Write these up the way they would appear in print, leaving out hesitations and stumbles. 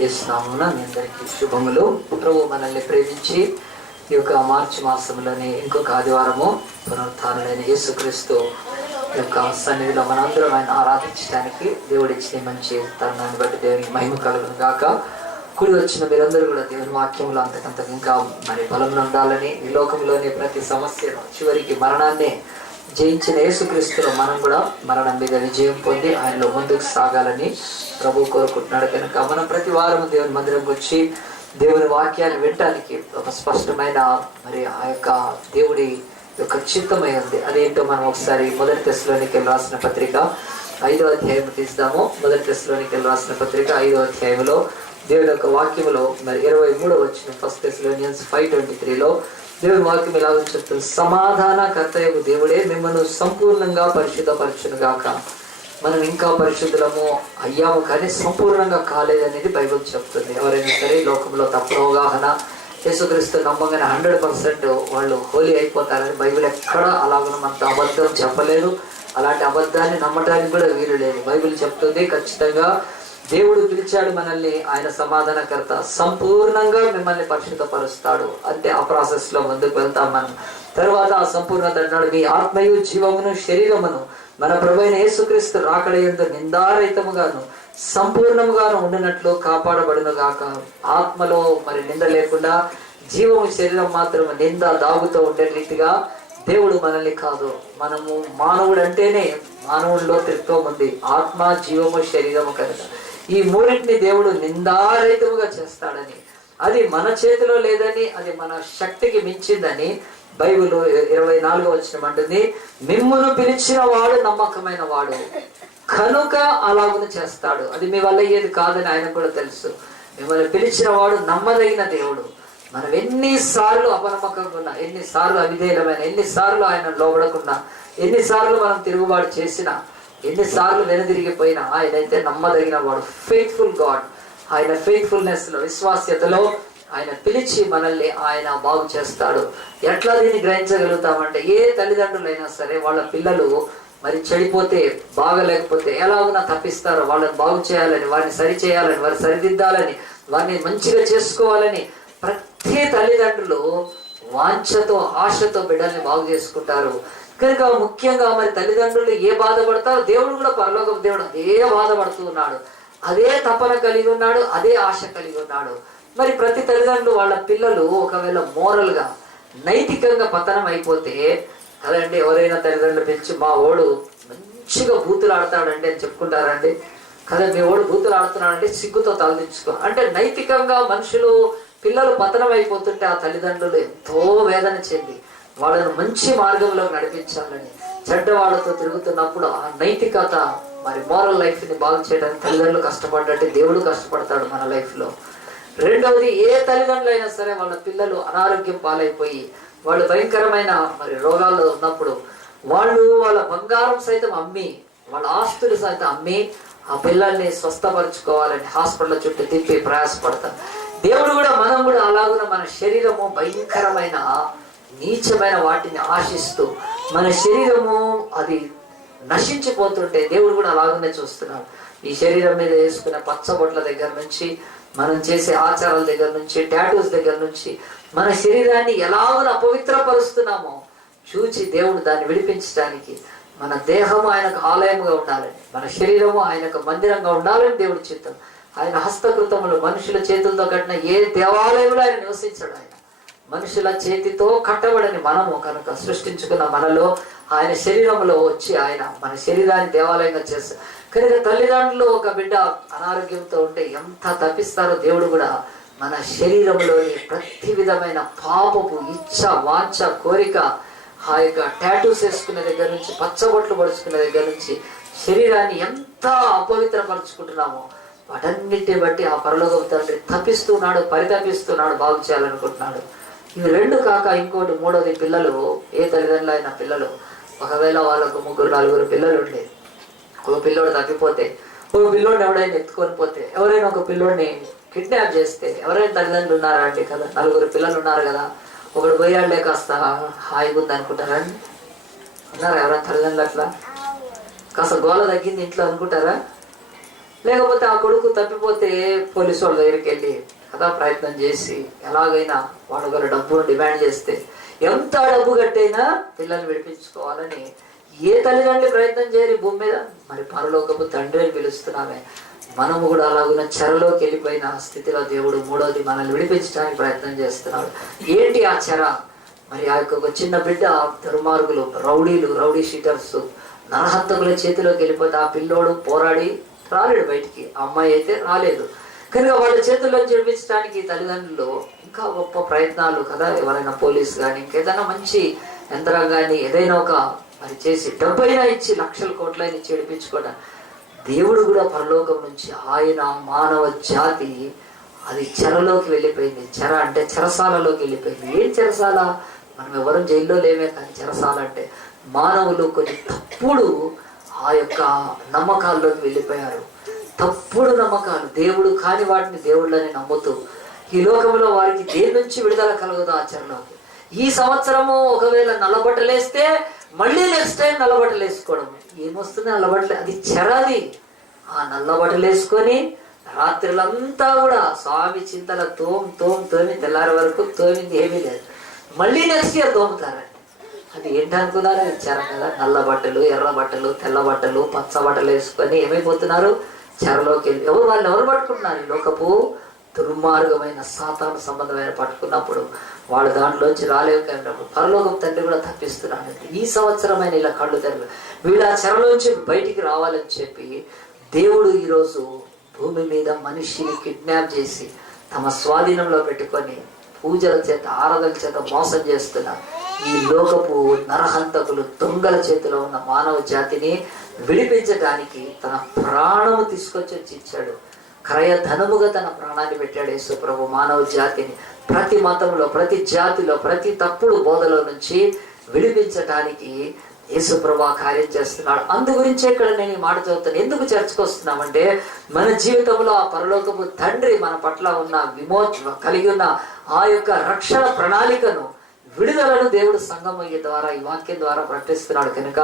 యేసు నామమున మీ అందరికీ శుభములు. ప్రభు మనల్ని ప్రేమించి ఈ యొక్క మార్చి మాసంలోని ఇంకొక ఆదివారము పునరుత్థానుడైన యేసుక్రీస్తు యొక్క సన్నిధిలో మనందరం ఆయన ఆరాధించడానికి దేవుడిచ్చిన మంచి తరుణాన్ని బట్టి దేవునికి మహిమ కలుగును గాక. కూడి వచ్చిన మీరందరూ కూడా దేవుని వాక్యంలో అంతకంత ఇంకా మరి బలంలో ఉండాలని, ఈ లోకంలోని ప్రతి సమస్యను చివరికి మరణాన్ని జయించిన యేసుక్రీస్తులో మనం కూడా మరణం మీద విజయం పొంది ఆయనలో ముందుకు సాగాలని ప్రభు కోరుకుంటున్నాడు. కనుక మనం ప్రతి వారం దేవుని మందిరంకి వచ్చి దేవుని వాక్యాన్ని వినటానికి ఒక స్పష్టమైన మరి ఆ యొక్క దేవుడి యొక్క చిత్తమై ఉంది. అదేంటో మనం ఒకసారి మొదటి తెస్సలోనికీయులకు రాసిన పత్రిక 5వ అధ్యాయం తీస్తాము. మొదటి తెస్సలోనికీయులకు రాసిన పత్రిక 5వ అధ్యాయంలో దేవుడి యొక్క వాక్యములో మరి 23వ వచనం, 1 Thessalonians 5:23లో దేవుని వాక్యం ఎలా చెప్తుంది, సమాధానకర్తయగు దేవుడే మిమ్మల్ని సంపూర్ణంగా పరిశుద్ధపరచును గాక. మనం ఇంకా పరిశుద్ధులము అయ్యాము కానీ సంపూర్ణంగా కాలేదనేది బైబిల్ చెప్తుంది. ఎవరైనా సరే లోకంలో తప్పుడు అవగాహన, యేసుక్రీస్తు నమ్మగానే 100% వాళ్ళు హోలీ అయిపోతారని బైబిల్ ఎక్కడా అలాగనంత అబద్ధం చెప్పలేదు. అలాంటి అబద్ధాన్ని నమ్మటానికి కూడా వీలు లేదు. బైబిల్ చెప్తుంది ఖచ్చితంగా దేవుడు పిలిచాడు మనల్ని, ఆయన సమాధానకర్త, సంపూర్ణంగా మిమ్మల్ని పరిశుద్ధపరుస్తాడు. అంటే ఆ ప్రాసెస్ లో ముందుకు వెళ్తాం మనం. తర్వాత ఆ సంపూర్ణత అన్నాడు, మీ ఆత్మయు జీవమును శరీరమును మన ప్రభువైన యేసుక్రీస్తు రాకడయందు నిందారహితముగాను సంపూర్ణముగాను ఉండినట్లు కాపాడబడును గాక. ఆత్మలో మరి నింద లేకుండా జీవము శరీరం మాత్రం నింద దాగుతూ ఉండే రీతిగా దేవుడు మనల్ని కాదు, మనము మానవుడు అంటేనే మానవుల్లో త్రిత్వం ఉంది, ఆత్మ జీవము శరీరము కనుక ఈ మూడింటిని దేవుడు నిందారహితముగా చేస్తాడని, అది మన చేతిలో లేదని, అది మన శక్తికి మించిందని బైబిల్ 24వ వచనం అంటుంది, మిమ్మును పిలిచిన వాడు నమ్మకమైన వాడు కనుక అలాగును చేస్తాడు. అది మీ వల్ల అయ్యేది కాదని ఆయన కూడా తెలుసు. మిమ్మల్ని పిలిచిన వాడు నమ్మదగిన దేవుడు. మనం ఎన్నిసార్లు అపనమ్మకంగా ఉన్నా, ఎన్నిసార్లు అవిధేయులమైన, ఎన్నిసార్లు ఆయన లోబడకుండా, ఎన్నిసార్లు మనం తిరుగుబాటు చేసినా, ఎన్నిసార్లు వెనుదిరిగిపోయినా ఆయనైతే నమ్మదగిన వాడు, ఫెయిత్ఫుల్ గాడ్. ఆయన ఫెయిత్ఫుల్నెస్ లో, విశ్వాస్యతలో ఆయన పిలిచి మనల్ని ఆయన బాగు చేస్తాడు. ఎట్లా దీన్ని గ్రహించగలుగుతామంటే, ఏ తల్లిదండ్రులైనా సరే వాళ్ళ పిల్లలు మరి చెడిపోతే, బాగలేకపోతే ఎలాగున్నా తప్పిస్తారో వాళ్ళని బాగు చేయాలని, వారిని సరి చేయాలని, వారిని సరిదిద్దాలని, వారిని మంచిగా చేసుకోవాలని ప్రతి తల్లిదండ్రులు వాంఛతో, ఆశతో బిడ్డల్ని బాగు చేసుకుంటారు. కనుక ముఖ్యంగా మరి తల్లిదండ్రులు ఏ బాధపడతారో దేవుడు కూడా, పరలోక దేవుడు అదే బాధపడుతూ ఉన్నాడు, అదే తపన కలిగి ఉన్నాడు, అదే ఆశ కలిగి ఉన్నాడు. మరి ప్రతి తల్లిదండ్రులు వాళ్ళ పిల్లలు ఒకవేళ మోరల్ గా, నైతికంగా పతనం అయిపోతే కదండి, ఎవరైనా తల్లిదండ్రులు పిలిచి మా ఓడు మంచిగా బూతులు ఆడతాడండి అని చెప్పుకుంటారండి కదా, మీ ఓడు బూతులు ఆడుతున్నాడంటే సిగ్గుతో తలదించుకో అంటే, నైతికంగా మనుషులు పిల్లలు పతనం అయిపోతుంటే ఆ తల్లిదండ్రులు ఎంతో వేదన చెంది వాళ్ళను మంచి మార్గంలో నడిపించాలని, చెడ్డవాళ్లతో తిరుగుతున్నప్పుడు ఆ నైతికత మరి మోరల్ లైఫ్ ని బాగు చేయడానికి తల్లిదండ్రులు కష్టపడ్డట్టే దేవుడు కష్టపడతాడు మన లైఫ్ లో. రెండవది, ఏ తల్లిదండ్రులు అయినా సరే వాళ్ళ పిల్లలు అనారోగ్యం పాలైపోయి వాళ్ళు భయంకరమైన మరి రోగాల్లో ఉన్నప్పుడు వాళ్ళు వాళ్ళ బంగారం సైతం అమ్మి, వాళ్ళ ఆస్తులు సైతం అమ్మి ఆ పిల్లల్ని స్వస్థపరచుకోవాలని హాస్పిటల్ చుట్టూ తిప్పి ప్రయాసపడతారు. దేవుడు కూడా, మనం కూడా అలాగున మన శరీరము భయంకరమైన నీచమైన వాటిని ఆశిస్తూ మన శరీరము అది నశించిపోతుంటే దేవుడు కూడా అలాగనే చూస్తున్నాడు. ఈ శరీరం మీద వేసుకునే పచ్చబొట్ల దగ్గర నుంచి, మనం చేసే ఆచారాల దగ్గర నుంచి, టాటూస్ దగ్గర నుంచి మన శరీరాన్ని ఎలాగో అపవిత్రపరుస్తున్నామో చూచి దేవుడు దాన్ని విడిపించడానికి, మన దేహము ఆయనకు ఆలయముగా ఉండాలని, మన శరీరము ఆయనకు మందిరంగా ఉండాలని దేవుడి చిత్తం. ఆయన హస్తకృతములు, మనుషుల చేతులతో కట్టిన ఏ దేవాలయంలో ఆయన నివసించాడు. ఆయన మనుషుల చేతితో కట్టబడని మనము కనుక సృష్టించుకున్న మనలో ఆయన శరీరంలో వచ్చి ఆయన మన శరీరాన్ని దేవాలయంగా చేస్తారు. కనుక తల్లిదండ్రులు ఒక బిడ్డ అనారోగ్యంతో ఉంటే ఎంత తప్పిస్తారో దేవుడు కూడా మన శరీరంలోని ప్రతి విధమైన పాపపు ఇచ్చ, వాంఛ, కోరిక, ఆ యొక్క టాటూస్ వేసుకునే దగ్గర నుంచి, పచ్చబొట్లు పడుచుకునే దగ్గర నుంచి శరీరాన్ని ఎంత అపవిత్రపరుచుకుంటున్నామో వాటన్నిటిని బట్టి ఆ పరలోకపు తండ్రి తప్పిస్తున్నాడు, పరితపిస్తున్నాడు, బాగు చేయాలనుకుంటున్నాడు. ఇవి రెండు కాక ఇంకోటి, మూడోది, పిల్లలు, ఏ తల్లిదండ్రులు అయిన పిల్లలు ఒకవేళ వాళ్ళకు 3-4 పిల్లలు ఉండే, ఒక పిల్లోడు తప్పిపోతే, ఒక పిల్లోడిని ఎవడైనా ఎత్తుకొని పోతే, ఎవరైనా ఒక పిల్లోడిని కిడ్నాప్ చేస్తే, ఎవరైనా తల్లిదండ్రులు ఉన్నారా అంటే కదా, 4 పిల్లలు ఉన్నారు కదా, ఒకడు పోయాళ్లే కాస్త హాయిగా ఉంది అనుకుంటారండి, ఉన్నారా ఎవరైనా తల్లిదండ్రులు అట్లా? కాస్త గోల తగ్గింది ఇంట్లో అనుకుంటారా? లేకపోతే ఆ కొడుకు తప్పిపోతే పోలీసు వాళ్ళ దగ్గరికి వెళ్ళి కదా ప్రయత్నం చేసి ఎలాగైనా వాళ్ళ గారు డబ్బును డిమాండ్ చేస్తే ఎంత డబ్బు కట్టైనా పిల్లల్ని విడిపించుకోవాలని ఏ తల్లిదండ్రులు ప్రయత్నం చేయరు భూమి మీద. మరి పరలోకపు తండ్రి అని పిలుస్తున్నామే. మనము కూడా అలాగున్న చెరలోకి వెళ్ళిపోయిన స్థితిలో దేవుడు మూడోది మనల్ని విడిపించడానికి ప్రయత్నం చేస్తున్నాడు. ఏంటి ఆ చెర? మరి ఆ యొక్క చిన్న బిడ్డ దుర్మార్గులు, రౌడీ షీటర్స్, నరహంతకుల చేతిలోకి వెళ్ళిపోతే ఆ పిల్లోడు పోరాడి రాలేడు బయటికి, ఆ అమ్మాయి అయితే రాలేదు. కనుక వాళ్ళ చేతుల్లో విడిపించడానికి తల్లిదండ్రులు ఇంకా గొప్ప ప్రయత్నాలు కదా. ఎవరైనా పోలీసు కానీ ఇంకేదైనా మంచి యంత్రాంగాన్ని ఏదైనా ఒక మరి చేసి డబ్బైనా ఇచ్చి లక్షల కోట్లైనా ఇచ్చి విడిపించుకోవడం. దేవుడు కూడా పరలోకం నుంచి ఆయన మానవ జాతి అది చెరలోకి వెళ్ళిపోయింది. చెర అంటే చెరసాలలోకి వెళ్ళిపోయింది. ఏం చెరసాల? మనం ఎవరు జైల్లో లేమే, కానీ చెరసాల అంటే మానవులు కొన్ని తప్పుడు ఆ యొక్క నమ్మకాల్లోకి వెళ్ళిపోయారు. తప్పుడు నమ్మకాలు, దేవుడు కాని వాటిని దేవుళ్ళని నమ్ముతూ ఈ లోకంలో వారికి దేని నుంచి విడుదల కలగదు ఆ చెరలోకి. ఈ సంవత్సరము ఒకవేళ నల్లబట్టలేస్తే మళ్ళీ నెక్స్ట్ టైం నల్లబట్టలు వేసుకోవడం. ఏమొస్తుంది నల్లబట్టలు? అది చెరది. ఆ నల్లబట్టలు వేసుకొని రాత్రులంతా కూడా స్వామి చింతల తోమి తెల్లారి వరకు తోమింది ఏమీ లేదు. మళ్ళీ నెక్స్ట్ ఇయర్ తోముతారండి. అది ఏంటనుకున్నారు? చెర కదా. నల్ల బట్టలు, ఎర్ర బట్టలు, తెల్ల బట్టలు, పచ్చ బట్టలు వేసుకొని ఏమైపోతున్నారు? చెరలోకి వెళ్ళి ఎవరు పట్టుకుంటున్నారు? లోకపు దుర్మార్గమైన సాతాను సంబంధమైన పట్టుకున్నప్పుడు వాళ్ళు దాంట్లోంచి రాలేకపోయినప్పుడు పరలోకం తండ్రి కూడా తప్పిస్తున్నాడు. ఈ సంవత్సరమైన ఇలా కళ్ళు తెరలు వీళ్ళ చెరలోంచి బయటికి రావాలని చెప్పి దేవుడు ఈరోజు భూమి మీద మనిషిని కిడ్నాప్ చేసి తమ స్వాధీనంలో పెట్టుకొని పూజల చేత, ఆరాధన చేత మోసం చేస్తున్న ఈ లోకపు నరహంతకులు, దొంగల చేతిలో ఉన్న మానవ జాతిని విడిపించడానికి తన ప్రాణము తీసుకొచ్చి ఇచ్చాడు. క్రయధనముగా తన ప్రాణాన్ని పెట్టాడు యేసు ప్రభు. మానవ జాతిని ప్రతి మతంలో, ప్రతి జాతిలో, ప్రతి తప్పుడు బోధలో నుంచి విడిపించడానికి యేసు ప్రభు కార్యం చేస్తున్నాడు. అందు గురించే ఇక్కడ నేను ఈ మాట చదువుతాను. ఎందుకు చర్చకు వస్తున్నామంటే మన జీవితంలో ఆ పరలోకపు తండ్రి మన పట్ల ఉన్న కలిగి ఉన్న ఆ యొక్క రక్షణ ప్రణాళికను, విడుదలను దేవుడు సంగమయ్య ద్వారా ఈ వాక్యం ద్వారా ప్రకటిస్తున్నాడు. కనుక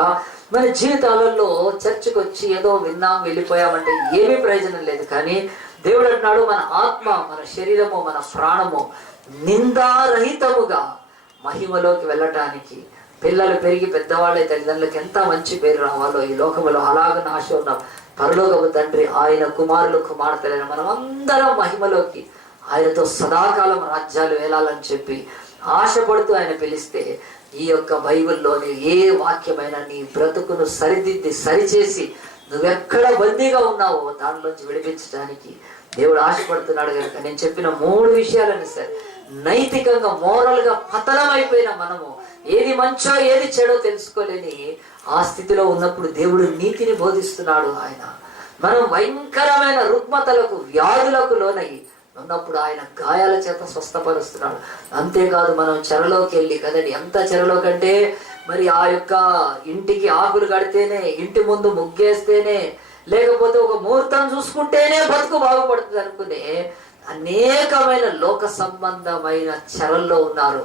మన జీవితాలలో చర్చకు వచ్చి ఏదో విన్నాం వెళ్ళిపోయామంటే ఏమీ ప్రయోజనం లేదు. కానీ దేవుడు అంటున్నాడు మన ఆత్మ, మన శరీరము, మన ప్రాణము నిందారహితముగా మహిమలోకి వెళ్ళటానికి, పిల్లలు పెరిగి పెద్దవాళ్ళ తల్లిదండ్రులకు ఎంత మంచి పేరు రావాలో ఈ లోకములో అలాగ ఆశ ఉన్న పరలోకపు తండ్రి ఆయన కుమారులు, కుమార్తెలైన మనం అందరం మహిమలోకి ఆయనతో సదాకాలం రాజ్యాలు వేలాలని చెప్పి ఆశపడుతూ ఆయన పిలిస్తే ఈ యొక్క బైబిల్లోని ఏ వాక్యమైనా నీ బ్రతుకును సరిదిద్ది సరిచేసి నువ్వెక్కడ బందీగా ఉన్నావో దానిలోంచి విడిపించడానికి దేవుడు ఆశపడుతున్నాడు. కనుక నేను చెప్పిన 3 విషయాలని సరే నైతికంగా, మోరల్ గా పతనమైపోయిన మనము ఏది మంచో ఏది చెడో తెలుసుకోలేని ఆ స్థితిలో ఉన్నప్పుడు దేవుడు నీతిని బోధిస్తున్నాడు. ఆయన మనం భయంకరమైన రుగ్మతలకు, వ్యాధులకు లోనయ్యి ఉన్నప్పుడు ఆయన గాయాల చేత స్వస్థపరుస్తున్నాడు. అంతేకాదు మనం చెరలోకి వెళ్ళి కదండి, ఎంత చెరలో కంటే మరి ఆ యొక్క ఇంటికి ఆకులు కడితేనే, ఇంటి ముందు ముగ్గేస్తేనే, లేకపోతే ఒక ముహూర్తం చూసుకుంటేనే బతుకు బాగుపడుతుంది అనుకునే అనేకమైన లోక సంబంధమైన చెరల్లో ఉన్నారు.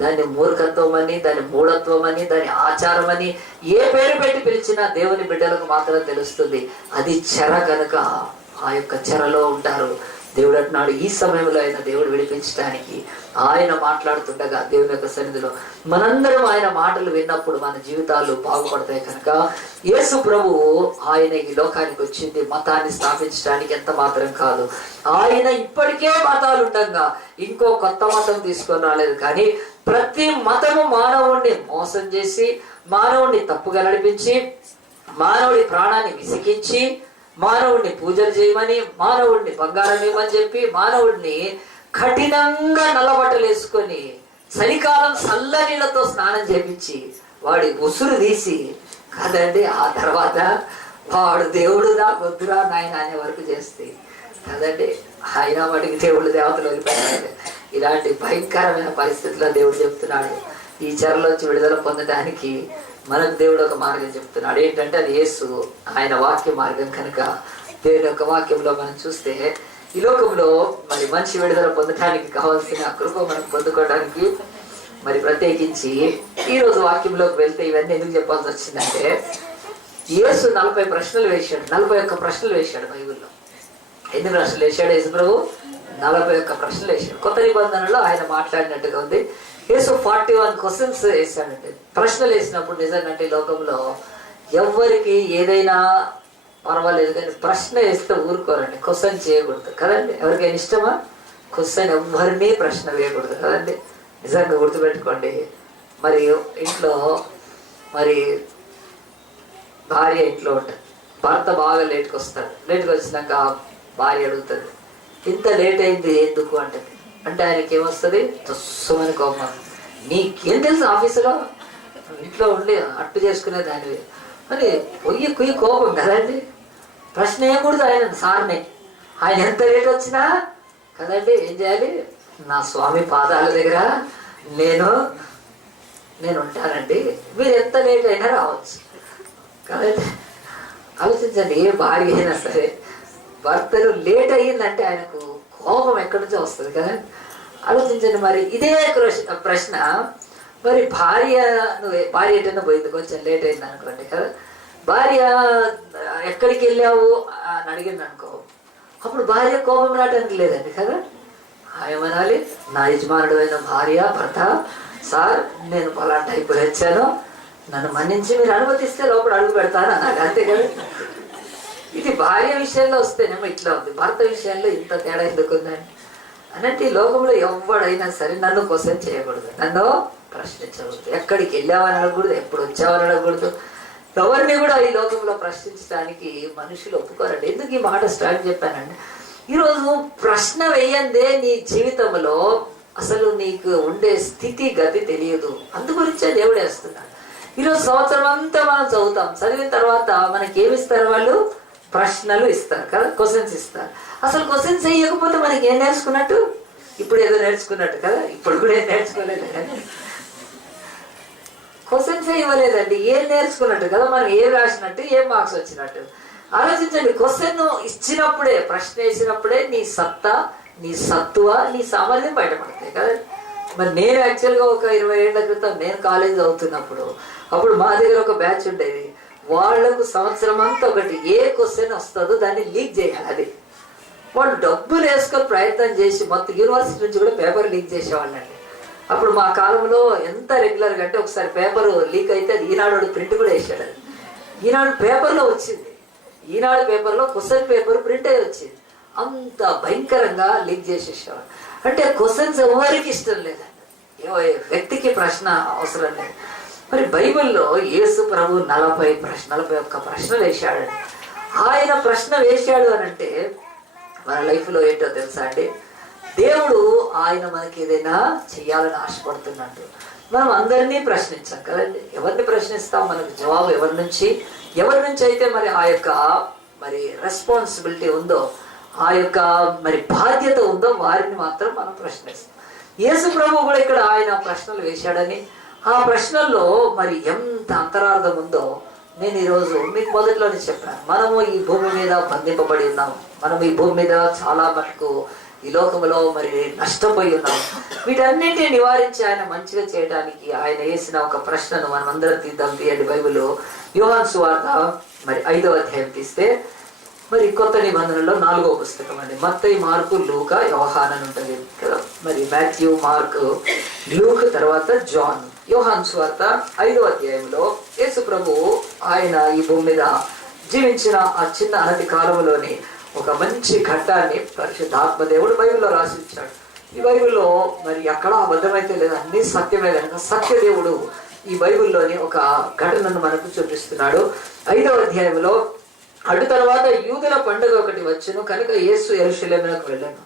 దాన్ని మూర్ఖత్వం అని, దాని మూఢత్వం అని, దాని ఆచారం అని ఏ పేరు పెట్టి పిలిచినా దేవుని బిడ్డలకు మాత్రం తెలుస్తుంది అది చెర. కనుక ఆ యొక్క చెరలో ఉంటారు. దేవుడు అంటున్నాడు ఈ సమయంలో ఆయన దేవుడు విడిపించడానికి ఆయన మాట్లాడుతుండగా దేవుని యొక్క సన్నిధిలో మనందరం ఆయన మాటలు విన్నప్పుడు మన జీవితాలు బాగుపడతాయి. కనుక యేసు ప్రభువు ఆయన ఈ లోకానికి వచ్చింది మతాన్ని స్థాపించడానికి, ఎంత మాత్రం కాదు. ఆయన ఇప్పటికే మతాలు ఉండగా ఇంకో కొత్త మతం తీసుకొని రాలేదు. కానీ ప్రతి మతము మానవుణ్ణి మోసం చేసి, మానవుణ్ణి తప్పుగా నడిపించి, మానవుడి ప్రాణాన్ని విసికించి, మానవుడిని పూజలు చేయమని, మానవుడిని బంగారం ఇవ్వమని చెప్పి, మానవుడిని కఠినంగా నల్లబట్టలు వేసుకొని చలికాలం చల్లనీళ్లతో స్నానం చేపించి వాడి ఉసురు తీసి కదండి ఆ తర్వాత వాడు దేవుడు దా వద్దురా నాయన అనే వరకు చేస్తే కదండి ఆయన వాడికి దేవుడు దేవతలు వెళ్ళిపోయాడు. ఇలాంటి భయంకరమైన పరిస్థితుల్లో దేవుడు చెప్తున్నాడు ఈ చెరలోంచి విడుదల పొందడానికి మనకు దేవుడు ఒక మార్గం చెప్తున్నాడు. ఏంటంటే అది యేసు, ఆయన వాక్య మార్గం. కనుక దేవుని యొక్క వాక్యంలో మనం చూస్తే ఈ లోకంలో మరి మనిషి విడుదల పొందడానికి కావాల్సిన కృప మనం పొందుకోవడానికి మరి ప్రత్యేకించి ఈరోజు వాక్యంలోకి వెళ్తే ఇవన్నీ ఎందుకు చెప్పాల్సి వచ్చిందంటే యేసు 40 ప్రశ్నలు వేశాడు, 41 ప్రశ్నలు వేశాడు బైబిల్లో. ఎన్ని ప్రశ్నలు వేశాడు యేసు ప్రభు? 41 ప్రశ్నలు వేశాడు. కొత్త నిబంధనలో ఆయన మాట్లాడినట్టుగా ఉంది. యేసు 41 క్వశ్చన్స్ వేశాడంటే, ప్రశ్నలు వేసినప్పుడు నిజంగా ఈ లోకంలో ఎవరికి ఏదైనా పర్వాలేదు, కానీ ప్రశ్న వేస్తే ఊరుకోరండి, క్వశ్చన్ చేయకూడదు కదండి. ఎవరికైనా ఇష్టమా? క్వశ్చన్ ఎవరిని ప్రశ్న వేయకూడదు కదండి. నిజంగా గుర్తుపెట్టుకోండి. మరి ఇంట్లో మరి భార్య ఇంట్లో ఉంటుంది, భర్త బాగా లేట్కి వస్తాడు. లేట్కి వచ్చినాక భార్య అడుగుతుంది, ఇంత లేట్ అయింది ఎందుకు అంటది. అంటే ఆయనకి ఏమొస్తుంది? తుస్సమని కోపం. నీకేం తెలుసు ఆఫీసులో, ఇంట్లో ఉండి అట్టు చేసుకునే దానివి అని కుయ్యి కోపం కదండి. ప్రశ్న వేయకూడదు ఆయన సార్ని. ఆయన ఎంత లేట్ వచ్చినా కదండి ఏం చేయాలి? నా స్వామి పాదాల దగ్గర నేను ఉంటానండి, మీరు ఎంత లేట్ అయినా రావచ్చు కదండి. ఆలోచించండి, ఏ భార్య అయినా సరే భర్తలు లేట్ అయ్యిందంటే ఆయనకు కోపం ఎక్కడి నుంచో వస్తుంది కదా. ఆలోచించండి. మరి ఇదే ప్రశ్న మరి భార్య ఎటైనా పోయింది, కొంచెం లేట్ అయింది అనుకోండి కదా, భార్య ఎక్కడికి వెళ్ళావు అని అడిగింది అనుకో, అప్పుడు భార్య కోపం రావడానికి లేదండి కదా. ఏమనాలి? నా యజమానుడు అయిన భార్య భర్త, సార్ నేను పలాంటి అయిపోయి వచ్చాను, నన్ను మన్నించి మీరు అనుమతిస్తే లోపల అడుగు పెడతాను అన్నాడు, అంతే కదా. ఇది భార్య విషయంలో వస్తేనేమో ఇట్లా ఉంది, భర్త విషయంలో ఇంత తేడా ఎందుకుందండి అన్నట్టు. ఈ లోకంలో ఎవడైనా సరే నన్ను క్వశ్చన్ చేయకూడదు, నన్ను ప్రశ్నించకూడదు, ఎక్కడికి వెళ్ళావని అడగకూడదు, ఎప్పుడు వచ్చావని అడగకూడదు. ఎవరిని కూడా ఈ లోకంలో ప్రశ్నించడానికి మనుషులు ఒప్పుకోరండి. ఎందుకు ఈ మాట స్టార్ట్ చెప్పానండి? ఈరోజు ప్రశ్న వేయందే నీ జీవితంలో అసలు నీకు ఉండే స్థితి గతి తెలియదు. అందుగురించే దేవుడు వేస్తున్నాడు. ఈరోజు సంవత్సరం అంతా మనం చదువుతాం, చదివిన తర్వాత మనకి ఏమి ఇస్తారు? వాళ్ళు ప్రశ్నలు ఇస్తారు కదా, క్వశ్చన్స్ ఇస్తారు. అసలు క్వశ్చన్స్ వేయకపోతే మనకి ఏం నేర్చుకున్నట్టు? ఇప్పుడు ఏదో నేర్చుకున్నట్టు కదా. ఇప్పుడు కూడా ఏం నేర్చుకోలేదు కానీ క్వశ్చన్స్ ఇవ్వలేదండి, ఏం నేర్చుకున్నట్టు కదా. మనం ఏం రాసినట్టు, ఏం మార్క్స్ వచ్చినట్టు. ఆలోచించండి. క్వశ్చన్ ఇచ్చినప్పుడే, ప్రశ్న వేసినప్పుడే నీ సత్తా, నీ సత్తువ, నీ సామర్థ్యం బయటపడతాయి కదా. మరి నేను యాక్చువల్గా ఒక 20 ఏళ్ల క్రితం నేను కాలేజ్ చదువుతున్నప్పుడు, అప్పుడు మా దగ్గర ఒక బ్యాచ్ ఉండేది. వాళ్లకు సంవత్సరం అంతా ఒకటి, ఏ క్వశ్చన్ వస్తుందో దాన్ని లీక్ చేయాలి. అది వాళ్ళు డబ్బులు వేసుకొని ప్రయత్నం చేసి మొత్తం యూనివర్సిటీ నుంచి కూడా పేపర్ లీక్ చేసేవాళ్ళండి. అప్పుడు మా కాలంలో ఎంత రెగ్యులర్గా అంటే, ఒకసారి పేపర్ లీక్ అయితే అది ఈనాడు ప్రింట్ కూడా వేసాడు. అది ఈనాడు పేపర్లో వచ్చింది, ఈనాడు పేపర్లో క్వశ్చన్ పేపర్ ప్రింట్ అయ్యి వచ్చింది. అంత భయంకరంగా లీక్ చేసేసేవాడు. అంటే క్వశ్చన్స్ ఎవరికి ఇష్టం లేదండి, వ్యక్తికి ప్రశ్న అవసరం లేదు. మరి బైబిల్లో యేసు ప్రభు 41 ప్రశ్నలు వేశాడండి. ఆయన ప్రశ్న వేశాడు అని అంటే మన లైఫ్లో ఏంటో తెలుసా అండి? దేవుడు ఆయన మనకి ఏదైనా చెయ్యాలని ఆశపడుతున్నట్టు. మనం అందరినీ ప్రశ్నించాం కదండి. ఎవరిని ప్రశ్నిస్తాం? మనకు జవాబు ఎవరి నుంచి అయితే మరి ఆ యొక్క మరి రెస్పాన్సిబిలిటీ ఉందో, ఆ యొక్క మరి బాధ్యత ఉందో వారిని మాత్రం మనం ప్రశ్నిస్తాం. యేసు ప్రభు కూడా ఇక్కడ ఆయన ప్రశ్నలు వేశాడని, ఆ ప్రశ్నల్లో మరి ఎంత అంతరార్థం ఉందో నేను ఈరోజు మీకు మొదట్లోనే చెప్పాను. మనము ఈ భూమి మీద బంధింపబడి ఉన్నాము, మనం ఈ భూమి మీద చాలా మటుకు ఈ లోకంలో మరి నష్టపోయి ఉన్నాము. వీటన్నింటినీ నివారించి ఆయన మంచిగా చేయడానికి ఆయన వేసిన ఒక ప్రశ్నను మనం అందరం తీయండి. బైబిల్ యోహాను సువార్త మరి 5వ అధ్యాయం తీస్తే, మరి కొత్త నిబంధనలో 4వ పుస్తకం అండి. మత్తయి, మార్కు, లూకా, యోహాను అని ఉంటుంది కదా. మరి మాథ్యూ, మార్కు, లూక్, తర్వాత జాన్. యోహాను సువార్త 5వ అధ్యాయంలో యేసు ప్రభు ఆయన ఈ భూమి మీద జీవించిన ఆ చిన్న అనతి కాలంలోని ఒక మంచి ఘట్టాన్ని పరిశుద్ధాత్మ దేవుడు బైబిల్లో రాసిచ్చాడు. ఈ బైబిల్లో మరి ఎక్కడా అబద్ధమైతే లేదు, అన్ని సత్యమే కనుక సత్యదేవుడు ఈ బైబిల్లోని ఒక ఘటనను మనకు చూపిస్తున్నాడు. 5వ అధ్యాయంలో, అటు తర్వాత యూదుల పండుగ ఒకటి వచ్చును కనుక యేసు యెరూషలేమునకు వెళ్ళాను.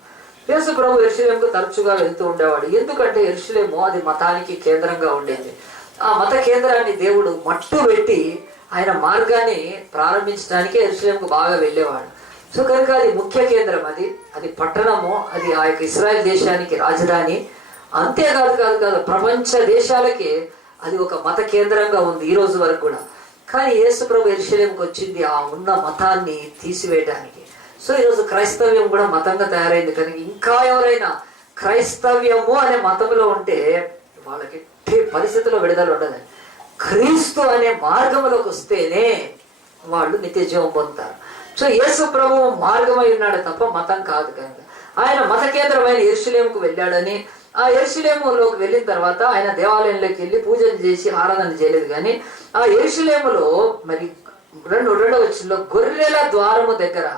యేసు ప్రభు యెరూషలేముకు తరచుగా వెళ్తూ ఉండేవాడు. ఎందుకంటే యెరూషలేము అది మతానికి కేంద్రంగా ఉండేది. ఆ మత కేంద్రాన్ని దేవుడు మట్టు పెట్టి ఆయన మార్గాన్ని ప్రారంభించడానికి యెరూషలేముకు బాగా వెళ్ళేవాడు. సో కనుక అది ముఖ్య కేంద్రం, అది పట్టణము, అది ఆ యొక్క ఇశ్రాయేల్ దేశానికి రాజధాని. అంతేకాదు ప్రపంచ దేశాలకి అది ఒక మత కేంద్రంగా ఉంది ఈ రోజు వరకు కూడా. కానీ యేసు ప్రభు యెరూషలేముకు వచ్చింది ఆ ఉన్న మతాన్ని తీసివేయడానికి. సో ఈరోజు క్రైస్తవ్యం కూడా మతంగా తయారైంది. కానీ ఇంకా ఎవరైనా క్రైస్తవ్యము అనే మతంలో ఉంటే వాళ్ళకి ఎట్టి పరిస్థితుల్లో విడుదల ఉండదు. క్రీస్తు అనే మార్గంలోకి వస్తేనే వాళ్ళు నిత్య జీవం పొందుతారు. సో యేసు ప్రభువు మార్గమై ఉన్నాడు తప్ప మతం కాదు. కనుక ఆయన మత కేంద్రమైన యెరూషలేముకు వెళ్ళాడని, ఆ యెరూషలేములోకి వెళ్ళిన తర్వాత ఆయన దేవాలయంలోకి వెళ్ళి పూజలు చేసి ఆరాధన చేయలేదు. కానీ ఆ యెరూషలేములో మరి రెండవ వచనంలో గొర్రెల ద్వారము దగ్గర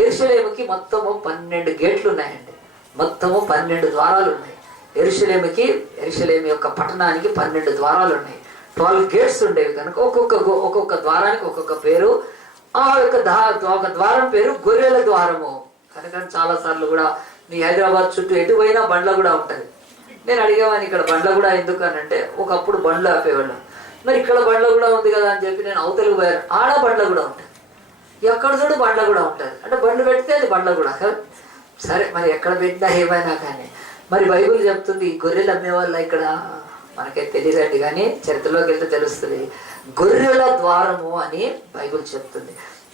యెరూషలేముకి మొత్తము 12 గేట్లు ఉన్నాయండి. మొత్తము 12 ద్వారాలు ఉన్నాయి. యెరూషలేము యొక్క పట్టణానికి 12 ద్వారాలు ఉన్నాయి. 12 గేట్స్ ఉండేవి. కనుక ఒక్కొక్క ద్వారానికి ఒక్కొక్క పేరు. ఆ యొక్క ఒక ద్వారం పేరు గొర్రెల ద్వారము. కనుక చాలా సార్లు కూడా మీ హైదరాబాద్ చుట్టూ ఎటు పోయినా బండ్ల కూడా ఉంటది. నేను అడిగేవాని ఇక్కడ బండ్ల కూడా ఎందుకు అని అంటే, ఒకప్పుడు బండ్లు ఆపేవాళ్ళం. మరి ఇక్కడ బండ్ల కూడా ఉంది కదా అని చెప్పి నేను అవతలకు పోయాను. ఆడ బండ్ల కూడా ఉంటుంది, ఎక్కడ చూడు బండ్ల కూడా ఉంటుంది. అంటే బండ్లు పెడితే అది బండ్ల కూడా కదా. సరే మరి ఎక్కడ పెట్టినా ఏమైనా కానీ మరి బైబిల్ చెప్తుంది గొర్రెలు అమ్మేవాళ్ళ ఇక్కడ మనకైతే తెలియదండి, కానీ చరిత్రలోకి వెళ్తే తెలుస్తుంది. గొర్రెల ద్వారము అని బైబిల్ చెప్తుంది.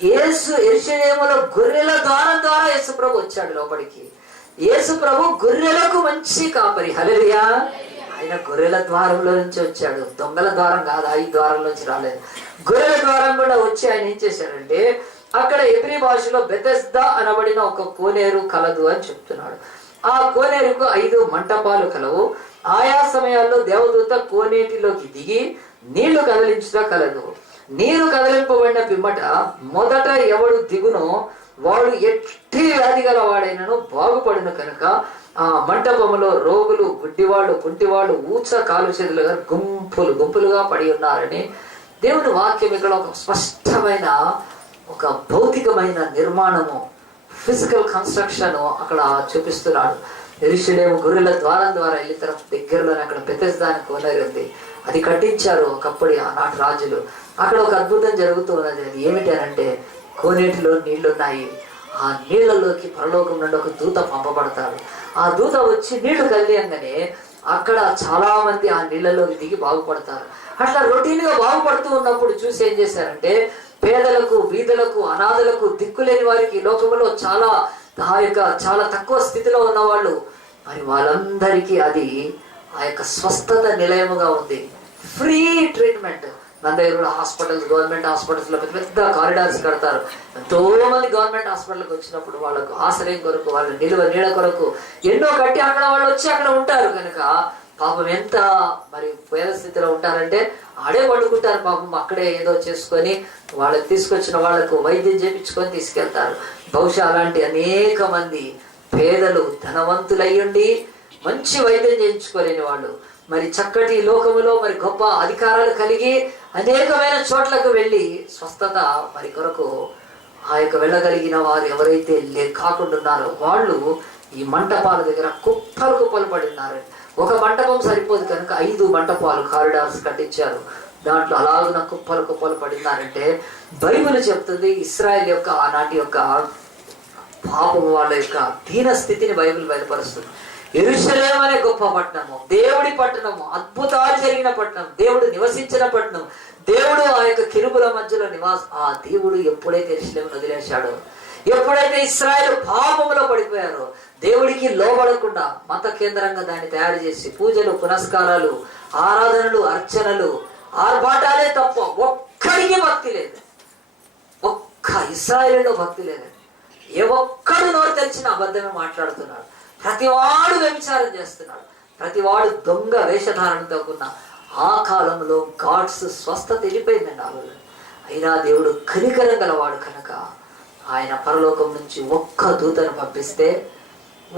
యెరూషలేములో గొర్రెల ద్వారం ద్వారా యేసు ప్రభు వచ్చాడు లోపలికి. యేసు ప్రభు గొర్రెలకు మంచి కాపరి. హల్లెలూయా. ఆయన గొర్రెల ద్వారంలో నుంచి వచ్చాడు, దొంగల ద్వారం కాదు. ఈ ద్వారంలో నుంచి రాలేదు, గొర్రెల ద్వారం కూడా వచ్చి ఆయన ఏం చేశాడంటే, అక్కడ ఎబ్రీ భాషలో బెతెస్దా అనబడిన ఒక కోనేరు కలదు అని చెప్తున్నాడు. ఆ కోనేరుకు 5 మంటపాలు కలవు. ఆయా సమయాల్లో దేవదూత కోనేటిలోకి దిగి నీళ్లు కదిలించుట కలదు. నీరు కదిలింపబడిన పిమ్మట మొదట ఎవడు దిగునో వాడు ఎట్టి వ్యాధి గల వాడైనను బాగుపడిన. కనుక ఆ మంటపములో రోగులు, గుడ్డివాళ్ళు, కుంటివాళ్ళు, ఊచ కాలు చేతులుగా గుంపులుగా పడి ఉన్నారని దేవుని వాక్యం ఇక్కడ ఒక స్పష్టమైన ఒక భౌతికమైన నిర్మాణము, ఫిజికల్ కన్స్ట్రక్షన్ అక్కడ చూపిస్తున్నాడు. యెరూషలేము గొర్రెల ద్వారం ద్వారా వెళ్ళిన తర్వాత దగ్గరలోనే అక్కడ బెతెస్దా అనే కోనేరు ఉంది. అది కట్టించారు ఒకప్పుడు ఆనాటి రాజులు. అక్కడ ఒక అద్భుతం జరుగుతూ ఉన్నది. అది ఏమిటి అంటే, కోనేటిలో నీళ్లున్నాయి. ఆ నీళ్లలోకి పరలోకం నుండి ఒక దూత పంపబడతాడు. ఆ దూత వచ్చి నీళ్లు కదిలియంగానే అక్కడ చాలా మంది ఆ నీళ్లలోకి దిగి బాగుపడతారు. అట్లా రొటీన్ గా బాగుపడుతూ ఉన్నప్పుడు చూసి ఏం చేశారంటే, పేదలకు, బీదలకు, అనాథలకు, దిక్కులేని వారికి లోకంలో చాలా తక్కువ స్థితిలో ఉన్నవాళ్ళు, మరి వాళ్ళందరికీ అది ఆ యొక్క స్వస్థత నిలయముగా ఉంది. Free treatment. మన దగ్గర కూడా హాస్పిటల్స్, గవర్నమెంట్ హాస్పిటల్స్ లో పెద్ద కారిడార్స్ కడతారు. ఎంతో మంది గవర్నమెంట్ హాస్పిటల్కి వచ్చినప్పుడు వాళ్ళకు ఆశ్రయం కొరకు, వాళ్ళ నీడ కొరకు ఎన్నో కట్టి అక్కడ వాళ్ళు వచ్చి అక్కడ ఉంటారు. కనుక పాపం ఎంత మరి పేద స్థితిలో ఉంటారంటే ఆడే వండుకుంటారు. పాపం అక్కడే ఏదో చేసుకొని వాళ్ళకి తీసుకొచ్చిన వాళ్లకు వైద్యం చేయించుకొని తీసుకెళ్తారు. బహుశా అలాంటి అనేక మంది పేదలు ధనవంతులయ్యుండి మంచి వైద్యం చేయించుకోలేని వాళ్ళు, మరి చక్కటి లోకములో మరి గొప్ప అధికారాలు కలిగి అనేకమైన చోట్లకు వెళ్ళి స్వస్థత మరి కొరకు ఆ యొక్క వెళ్ళగలిగిన వారు ఎవరైతే కాకుండా ఉన్నారో వాళ్ళు ఈ మంటపాల దగ్గర కుప్పలు పడి ఉన్నారు. ఒక మంటపం సరిపోదు కనుక 5 మంటపాలు, కారిడార్స్ కట్టించారు. దాంట్లో అలాగున కుప్పలు పడినారంటే బైబిల్ చెప్తుంది ఇశ్రాయేల్ యొక్క ఆనాటి యొక్క పాపం, వాళ్ళ యొక్క దీన స్థితిని బైబిల్ బయలుపరుస్తుంది. యెరూషలేము అనే గొప్ప పట్టణము, దేవుడి పట్టణము, అద్భుతాలు జరిగిన పట్టణం, దేవుడు నివసించిన పట్టణం, దేవుడు ఆ యొక్క కిరుబుల మధ్యలో ఆ దేవుడు ఎప్పుడైతే యెరూషలేమును వదిలేశాడో, ఎప్పుడైతే ఇశ్రాయేలు పాపములో పడిపోయారో, దేవుడికి లోబడకుండా మత కేంద్రంగా దాన్ని తయారు చేసి పూజలు, పునస్కారాలు, ఆరాధనలు, అర్చనలు, ఆర్భాటాలే తప్ప ఒక్కడికి భక్తి లేదు. ఒక్క ఇశ్రాయేలులో భక్తి లేదండి. ఏ ఒక్కడు నోరు తెరిచిన అబద్ధమే మాట్లాడుతున్నాడు. ప్రతివాడు వ్యభిచారం చేస్తున్నాడు. ప్రతివాడు దొంగ వేషధారణతో ఉన్న ఆ కాలంలో గాడ్స్ స్వస్థత వెళ్ళిపోయిందండి ఆ రోజు. అయినా దేవుడు కనికరం గలవాడు కనుక ఆయన పరలోకం నుంచి ఒక్క దూతను పంపిస్తే,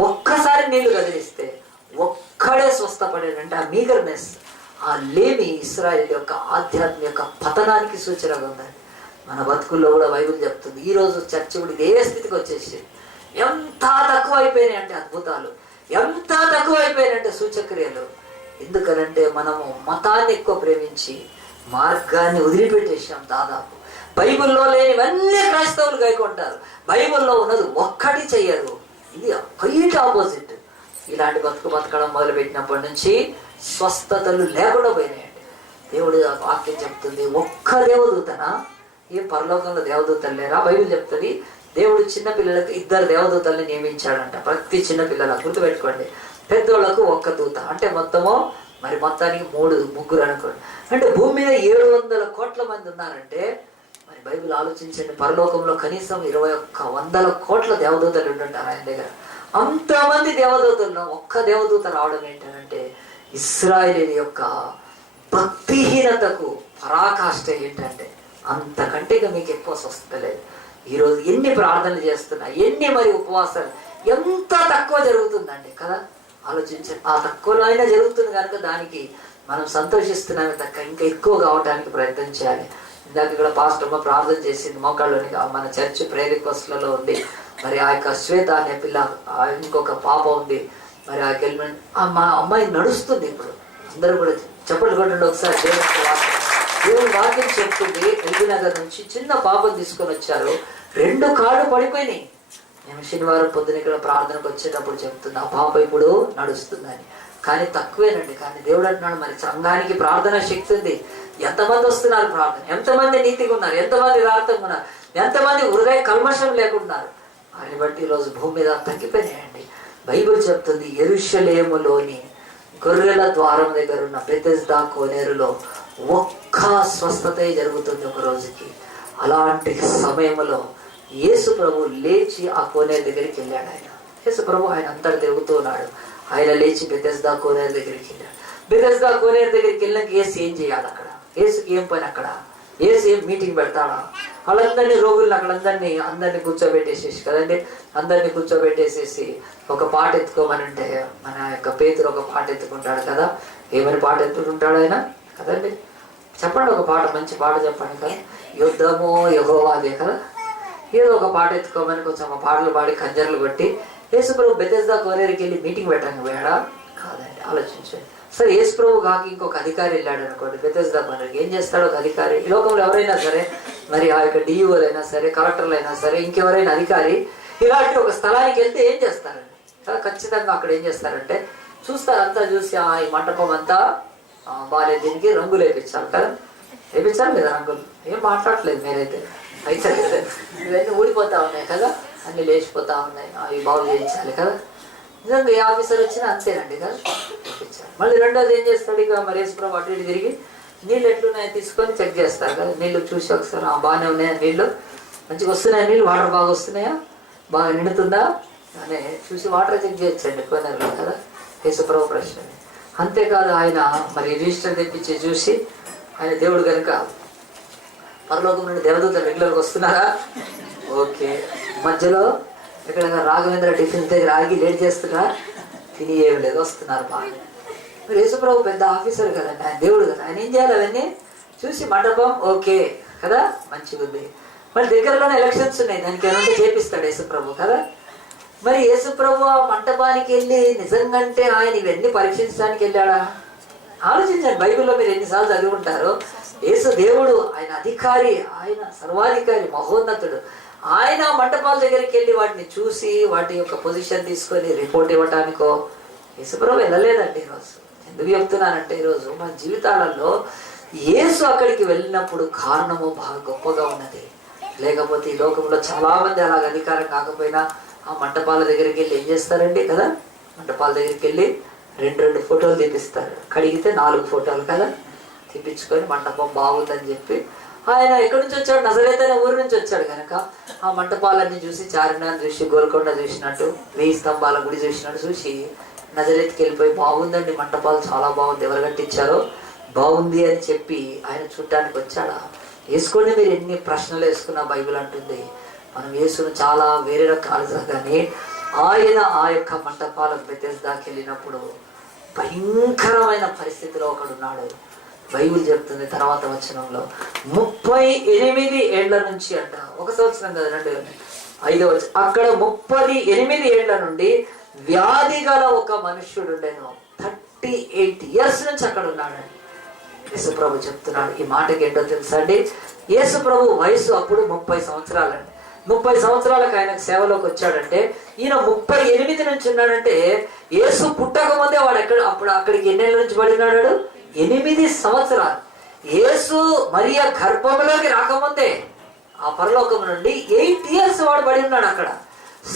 ఒక్కసారి నీళ్లు కదిలిస్తే ఒక్కడే స్వస్థపడాడంటే ఆ మీగర్నెస్, ఆ లేమి ఇశ్రాయేల్ యొక్క ఆధ్యాత్మిక పతనానికి సూచనగా ఉందండి. మన బతుకుల్లో కూడా బైబిల్ చెప్తుంది. ఈ రోజు చర్చ కూడా ఇదే స్థితికి వచ్చేసి ఎంత తక్కువ అయిపోయినాయి అంటే అద్భుతాలు, ఎంత తక్కువ అయిపోయినాయంటే సూచక్రియలు. ఎందుకనంటే మనము మతాన్ని ఎక్కువ ప్రేమించి మార్గాన్ని వదిలిపెట్టేసాం. దాదాపు బైబిల్లో లేనివన్నీ క్రైస్తవులు గైకొంటారు, బైబిల్లో ఉన్నది ఒక్కటి చెయ్యరు. ఇది క్వైట్ ఆపోజిట్. ఇలాంటి బతకడం మొదలుపెట్టినప్పటి నుంచి స్వస్థతలు లేకుండా పోయినాయండి. దేవుడి వాక్యం చెప్తుంది, ఒక్క దేవదూతనా? ఏ పరలోకంలో దేవదూతలు లేరా? బైబిల్ చెప్తుంది దేవుడు చిన్న పిల్లలకు 2 దేవదూతల్ని నియమించాడంట. ప్రతి చిన్న పిల్లలకు గుర్తుపెట్టుకోండి. పెద్దోళ్లకు 1 దూత, అంటే మొత్తానికి 3 ముగ్గురు అనుకోండి. అంటే భూమి మీద 700 కోట్ల మంది ఉన్నారంటే మరి బైబిల్ ఆలోచించండి, పరలోకంలో కనీసం 21,000 కోట్ల దేవదూతలు ఉంటుంటారు ఆయన దగ్గర. అంతమంది దేవదూతల్లో ఒక్క దేవదూత రావడం ఏంటంటే ఇశ్రాయేలు యొక్క భక్తిహీనతకు పరాకాష్ట ఏంటంటే అంతకంటే మీకు ఎక్కువ స్వస్థత లేదు. ఈరోజు ఎన్ని ప్రార్థనలు చేస్తున్నా, ఎన్ని మరి ఉపవాసాలు, ఎంత తక్కువ జరుగుతుందండి కదా. ఆలోచించండి, ఆ తక్కువలో అయినా జరుగుతుంది కనుక దానికి మనం సంతోషిస్తున్నామే తక్క ఇంకా ఎక్కువ కావడానికి ప్రయత్నం చేయాలి. ఇందాక ఇక్కడ పాస్టమ్మ ప్రార్థన చేసింది మోకాళ్ళలోని, మన చర్చ్ ప్రేయర్ రిక్వెస్ట్లలో ఉంది. మరి ఆ యొక్క శ్వేత అనే పిల్ల, ఇంకొక పాప ఉంది, మరి ఆ గెల్మెంట్ మా అమ్మాయి నడుస్తుంది. ఇప్పుడు అందరూ కూడా చెప్పలు కొట్టండి ఒకసారి. దేవుని వాక్యం చెప్తుంది, ఎల్బీనగర్ నుంచి చిన్న పాపను తీసుకొని వచ్చారు, 2 కాళ్ళు పడిపోయినాయి. నేను శనివారం పొద్దున ఇక్కడ ప్రార్థనకు వచ్చేటప్పుడు చెప్తున్నా, ఆ పాప ఇప్పుడు నడుస్తుందని. కానీ తక్కువేనండి. కానీ దేవుడు అంటున్నాడు, మరి సంఘానికి ప్రార్థన శక్తి ఉంది. ఎంతమంది వస్తున్నారు ప్రార్థన, ఎంతమంది నీతిగా ఉన్నారు, ఎంతమంది యథార్థంగా ఉన్నారు, ఎంతమంది హృదయ కల్మషం లేకున్నారు. అని బట్టి ఈరోజు భూమి మీద తగ్గిపోయినాయండి. బైబిల్ చెప్తుంది, యెరూషలేములోని గొర్రెల ద్వారం దగ్గర ఉన్న బెతెస్దా కోనేరులో ఒక్క స్వస్థతే జరుగుతుంది ఒక రోజుకి. అలాంటి సమయంలో యేసు ప్రభు లేచి ఆ కోనేరు దగ్గరికి వెళ్ళాడు. యేసు ప్రభు ఆయన అంతటా తిరుగుతూ ఉన్నాడు. ఆయన లేచి బెతెస్దా కోనేరు దగ్గరికి వెళ్ళాడు. బెతెస్దా కోనేరు దగ్గరికి వెళ్ళినాక యేసు ఏం చేయాలి అక్కడ? యేసుకి ఏం పని అక్కడ? యేసు ఏం మీటింగ్ పెడతాడా? వాళ్ళందరినీ రోగులను అక్కడ అందరినీ కూర్చోబెట్టేసేసి కదండి, అందరినీ కూర్చోబెట్టేసేసి ఒక పాట ఎత్తుకోమని అంటే మన యొక్క పేతురు ఒక పాట ఎత్తుకుంటాడు కదా. ఏమని పాట ఎత్తుకుంటాడు ఆయన కదండి? చెప్పండి, ఒక పాట, మంచి పాట చెప్పండి కదా. యుద్ధమో యెహోవాదే కదా, ఏదో ఒక పాట ఎత్తుకోమని కొంచెం ఆ పాటలు పాడి ఖంజర్లు కొట్టి యేసు ప్రభు బెతెస్దా కోనేరుకి వెళ్ళి మీటింగ్ పెట్టాను వేడా కాదండి. ఆలోచించండి. సరే, యేసు ప్రభు కాక ఇంకొక అధికారి వెళ్ళాడు అనుకోండి బెతెస్దా కోనేరుకి. ఏం చేస్తాడు ఒక అధికారి? ఈ లోకంలో ఎవరైనా సరే, మరి ఆ యొక్క డిఈఓలు అయినా సరే, కలెక్టర్లు అయినా సరే, ఇంకెవరైనా అధికారి ఇలాంటి ఒక స్థలానికి వెళ్తే ఏం చేస్తారండి కదా? ఖచ్చితంగా అక్కడ ఏం చేస్తారంటే చూస్తారు, అంతా చూసి ఈ మంటపం అంతా బాగాలేదు, దీనికి రంగులు వేయించాలి కదా. వేయించాలి లేదా రంగులు? ఏం మాట్లాడలేదు మీరైతే. అయితే ఇవన్నీ ఊడిపోతా ఉన్నాయి కదా, అన్ని లేచిపోతా ఉన్నాయి, అవి బాగు చేయించాలి కదా. నిజంగా ఏ ఆఫీసర్ వచ్చినా అంతేనండి కదా, చూపించాలి. మళ్ళీ రెండోది ఏం చేస్తాడు, ఇక మరి యేసు ప్రభు అటు ఇటు తిరిగి నీళ్ళు ఎట్లున్నాయో తీసుకొని చెక్ చేస్తారు కదా. నీళ్ళు చూసి ఒకసారి బాగానే ఉన్నాయా, నీళ్ళు మంచిగా వస్తున్నాయా, నీళ్ళు వాటర్ బాగా వస్తున్నాయా, బాగా నిండుతుందా అని చూసి వాటర్ చెక్ చేయొచ్చండి కోనేరులో కదా. యేసు ప్రభు ప్రశ్న. అంతేకాదు, ఆయన మరి రిజిస్టర్ తెప్పించి చూసి, ఆయన దేవుడు కనుక పరలోకం నుండి దేవదూతలు రెగ్యులర్గా వస్తున్నారా? ఓకే. మధ్యలో ఎక్కడైనా రాఘవేంద్ర టిఫిన్ దగ్గర ఆగి లేట్ చేస్తున్నా, తిని ఏమి లేదు, వస్తున్నారు బాగా. మరి యేసు ప్రభు పెద్ద ఆఫీసర్ కదండి, ఆయన దేవుడు కదా. ఆయన ఏం చేయాలి? అవన్నీ చూసి మండపం ఓకే కదా, మంచిగా ఉంది. మరి దగ్గరలోనే ఎలక్షన్స్ ఉన్నాయి, దానికి ఏమంటే చేపిస్తాడు యేసు ప్రభు కదా. మరి యేసు ప్రభు ఆ మంటపానికి వెళ్ళి నిజంగంటే ఆయన ఇవన్నీ పరీక్షించడానికి వెళ్ళాడా? ఆలోచించండి. బైబిల్లో మీరు ఎన్నిసార్లు చదివి ఉంటారో, యేసు దేవుడు, ఆయన అధికారి, ఆయన సర్వాధికారి, మహోన్నతుడు. ఆయన మంటపాల దగ్గరికి వెళ్ళి వాటిని చూసి వాటి యొక్క పొజిషన్ తీసుకొని రిపోర్ట్ ఇవ్వటానికో యేసుప్రభు వెళ్ళలేదండి. ఈరోజు ఎందుకు చెప్తున్నానంటే, ఈరోజు మన జీవితాలలో యేసు అక్కడికి వెళ్ళినప్పుడు కారణము బాగా గొప్పగా ఉన్నది. లేకపోతే ఈ లోకంలో చాలా మంది అలాగ అధికారం కాకపోయినా ఆ మంటపాల దగ్గరికి వెళ్ళి ఏం చేస్తారండి కదా, మంటపాల దగ్గరికి వెళ్ళి 2 ఫోటోలు తీపిస్తారు. కడిగితే 4 ఫోటోలు కదా తీపించుకొని మంటపం బాగుందని చెప్పి. ఆయన ఎక్కడి నుంచి వచ్చాడు? నజరేత్ అనే ఊరి నుంచి వచ్చాడు కనుక ఆ మంటపాలన్నీ చూసి, చార్మినార్ చూసి, గోల్కొండ చూసినట్టు, 1000 స్తంభాల గుడి చూసినట్టు చూసి నజరేత్కి వెళ్ళిపోయి, బాగుందండి మంటపాలు, చాలా బాగుంది, ఎవరు కట్టించారో బాగుంది అని చెప్పి ఆయన చూడటానికి వచ్చాడా? వేసుకోండి, మీరు ఎన్ని ప్రశ్నలు వేసుకున్నా బైబిల్ అంటుంది మనం యేసును చాలా వేరే రకాలుగా. కానీ ఆయన ఆ యొక్క మంటపాలకు బెతెస్దాకి వెళ్ళినప్పుడు భయంకరమైన పరిస్థితిలో ఒకడున్నాడు. బైబిల్ చెప్తుంది తర్వాత వచనంలో 38 ఏళ్ల నుంచి అంట, 1 సంవత్సరం కదా, 5వ వచనం, అక్కడ 38 ఏళ్ల నుండి వ్యాధి గల ఒక మనుష్యుడు ఉండేను. 38 years నుంచి అక్కడ ఉన్నాడు. యేసు ప్రభు చెప్తున్నాడు. ఈ మాటకి ఏంటో తెలుసా అండి? యేసు ప్రభు వయసు అప్పుడు 30 సంవత్సరాలండి. 30 సంవత్సరాలకు ఆయనకు సేవలోకి వచ్చాడంటే, ఈయన 38 నుంచి ఉన్నాడంటే, యేసు పుట్టక ముందే వాడు అక్కడికి ఎన్నేళ్ళ నుంచి పడినాడు? 8 సంవత్సరాలు. యేసు మరియ గర్భంలోకి రాకముందే ఆ పరలోకం నుండి 8 years వాడు పడి ఉన్నాడు అక్కడ.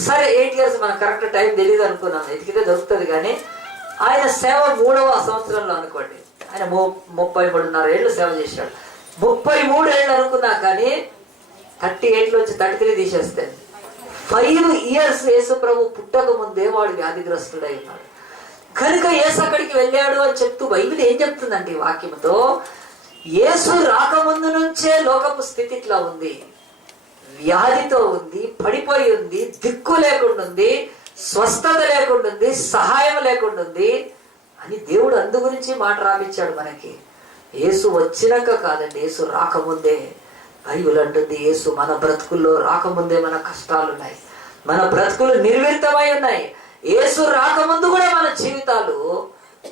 సరే, 8 years మనకు కరెక్ట్ టైం తెలియదు అనుకున్నాను, ఎతికితే దొరుకుతుంది. కానీ ఆయన సేవ 3వ సంవత్సరంలో అనుకోండి, ఆయన 33.5 ఏళ్ళు సేవ చేశాడు. 33 ఏళ్ళు అనుకున్నా కానీ 38లోంచి 33 తీసేస్తే 5 years యేసు ప్రభు పుట్టక ముందే వాడు వ్యాధిగ్రస్తుడై ఉన్నాడు. కనుక యేసు అక్కడికి వెళ్ళాడు అని చెప్తూ బైబిల్ ఏం చెప్తుందంటే ఈ వాక్యంతో, యేసు రాకముందు నుంచే లోకపు స్థితి ఇట్లా ఉంది, వ్యాధితో ఉంది, పడిపోయి ఉంది, దిక్కు లేకుండా ఉంది, స్వస్థత లేకుండా ఉంది, సహాయం లేకుండా ఉంది అని దేవుడు అందు గురించి మాట రాపించాడు మనకి. యేసు వచ్చినాక కాదండి, యేసు రాకముందే. బైబిల్ అంటుంది యేసు మన బ్రతుకుల్లో రాకముందే మన కష్టాలున్నాయి, మన బ్రతుకులు నిర్విరితమై ఉన్నాయి. యేసు రాకముందు కూడా మన జీవితాలు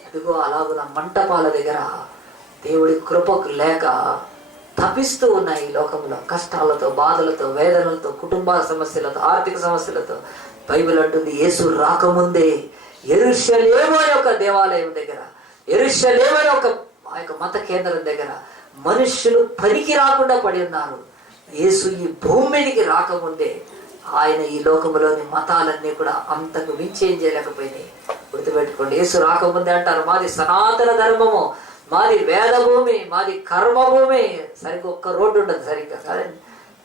అదిగో అలాగున మంటపాల దగ్గర దేవుడి కృపకు లేక తపిస్తూ ఉన్నాయి. ఈ లోకంలో కష్టాలతో, బాధలతో, వేదనలతో, కుటుంబ సమస్యలతో, ఆర్థిక సమస్యలతో. బైబిల్ అంటుంది యేసు రాకముందే యెరూషలేము అనే ఒక దేవాలయం దగ్గర, యెరూషలేము అనే ఒక మత కేంద్రం దగ్గర మనుష్యులు పనికి రాకుండా పడి ఉన్నారు. యేసు ఈ భూమి మీదకి రాకముందే ఆయన ఈ లోకంలోని మతాలన్నీ కూడా అంతకు మించి ఏం చేయలేకపోయినాయి. గుర్తుపెట్టుకోండి, యేసు రాకముందే అంటారు మాది సనాతన ధర్మము, మాది వేదభూమి, మాది కర్మభూమి. సరిగ్గా ఒక్క రోడ్డు ఉండదు సరిగ్గా కదండి.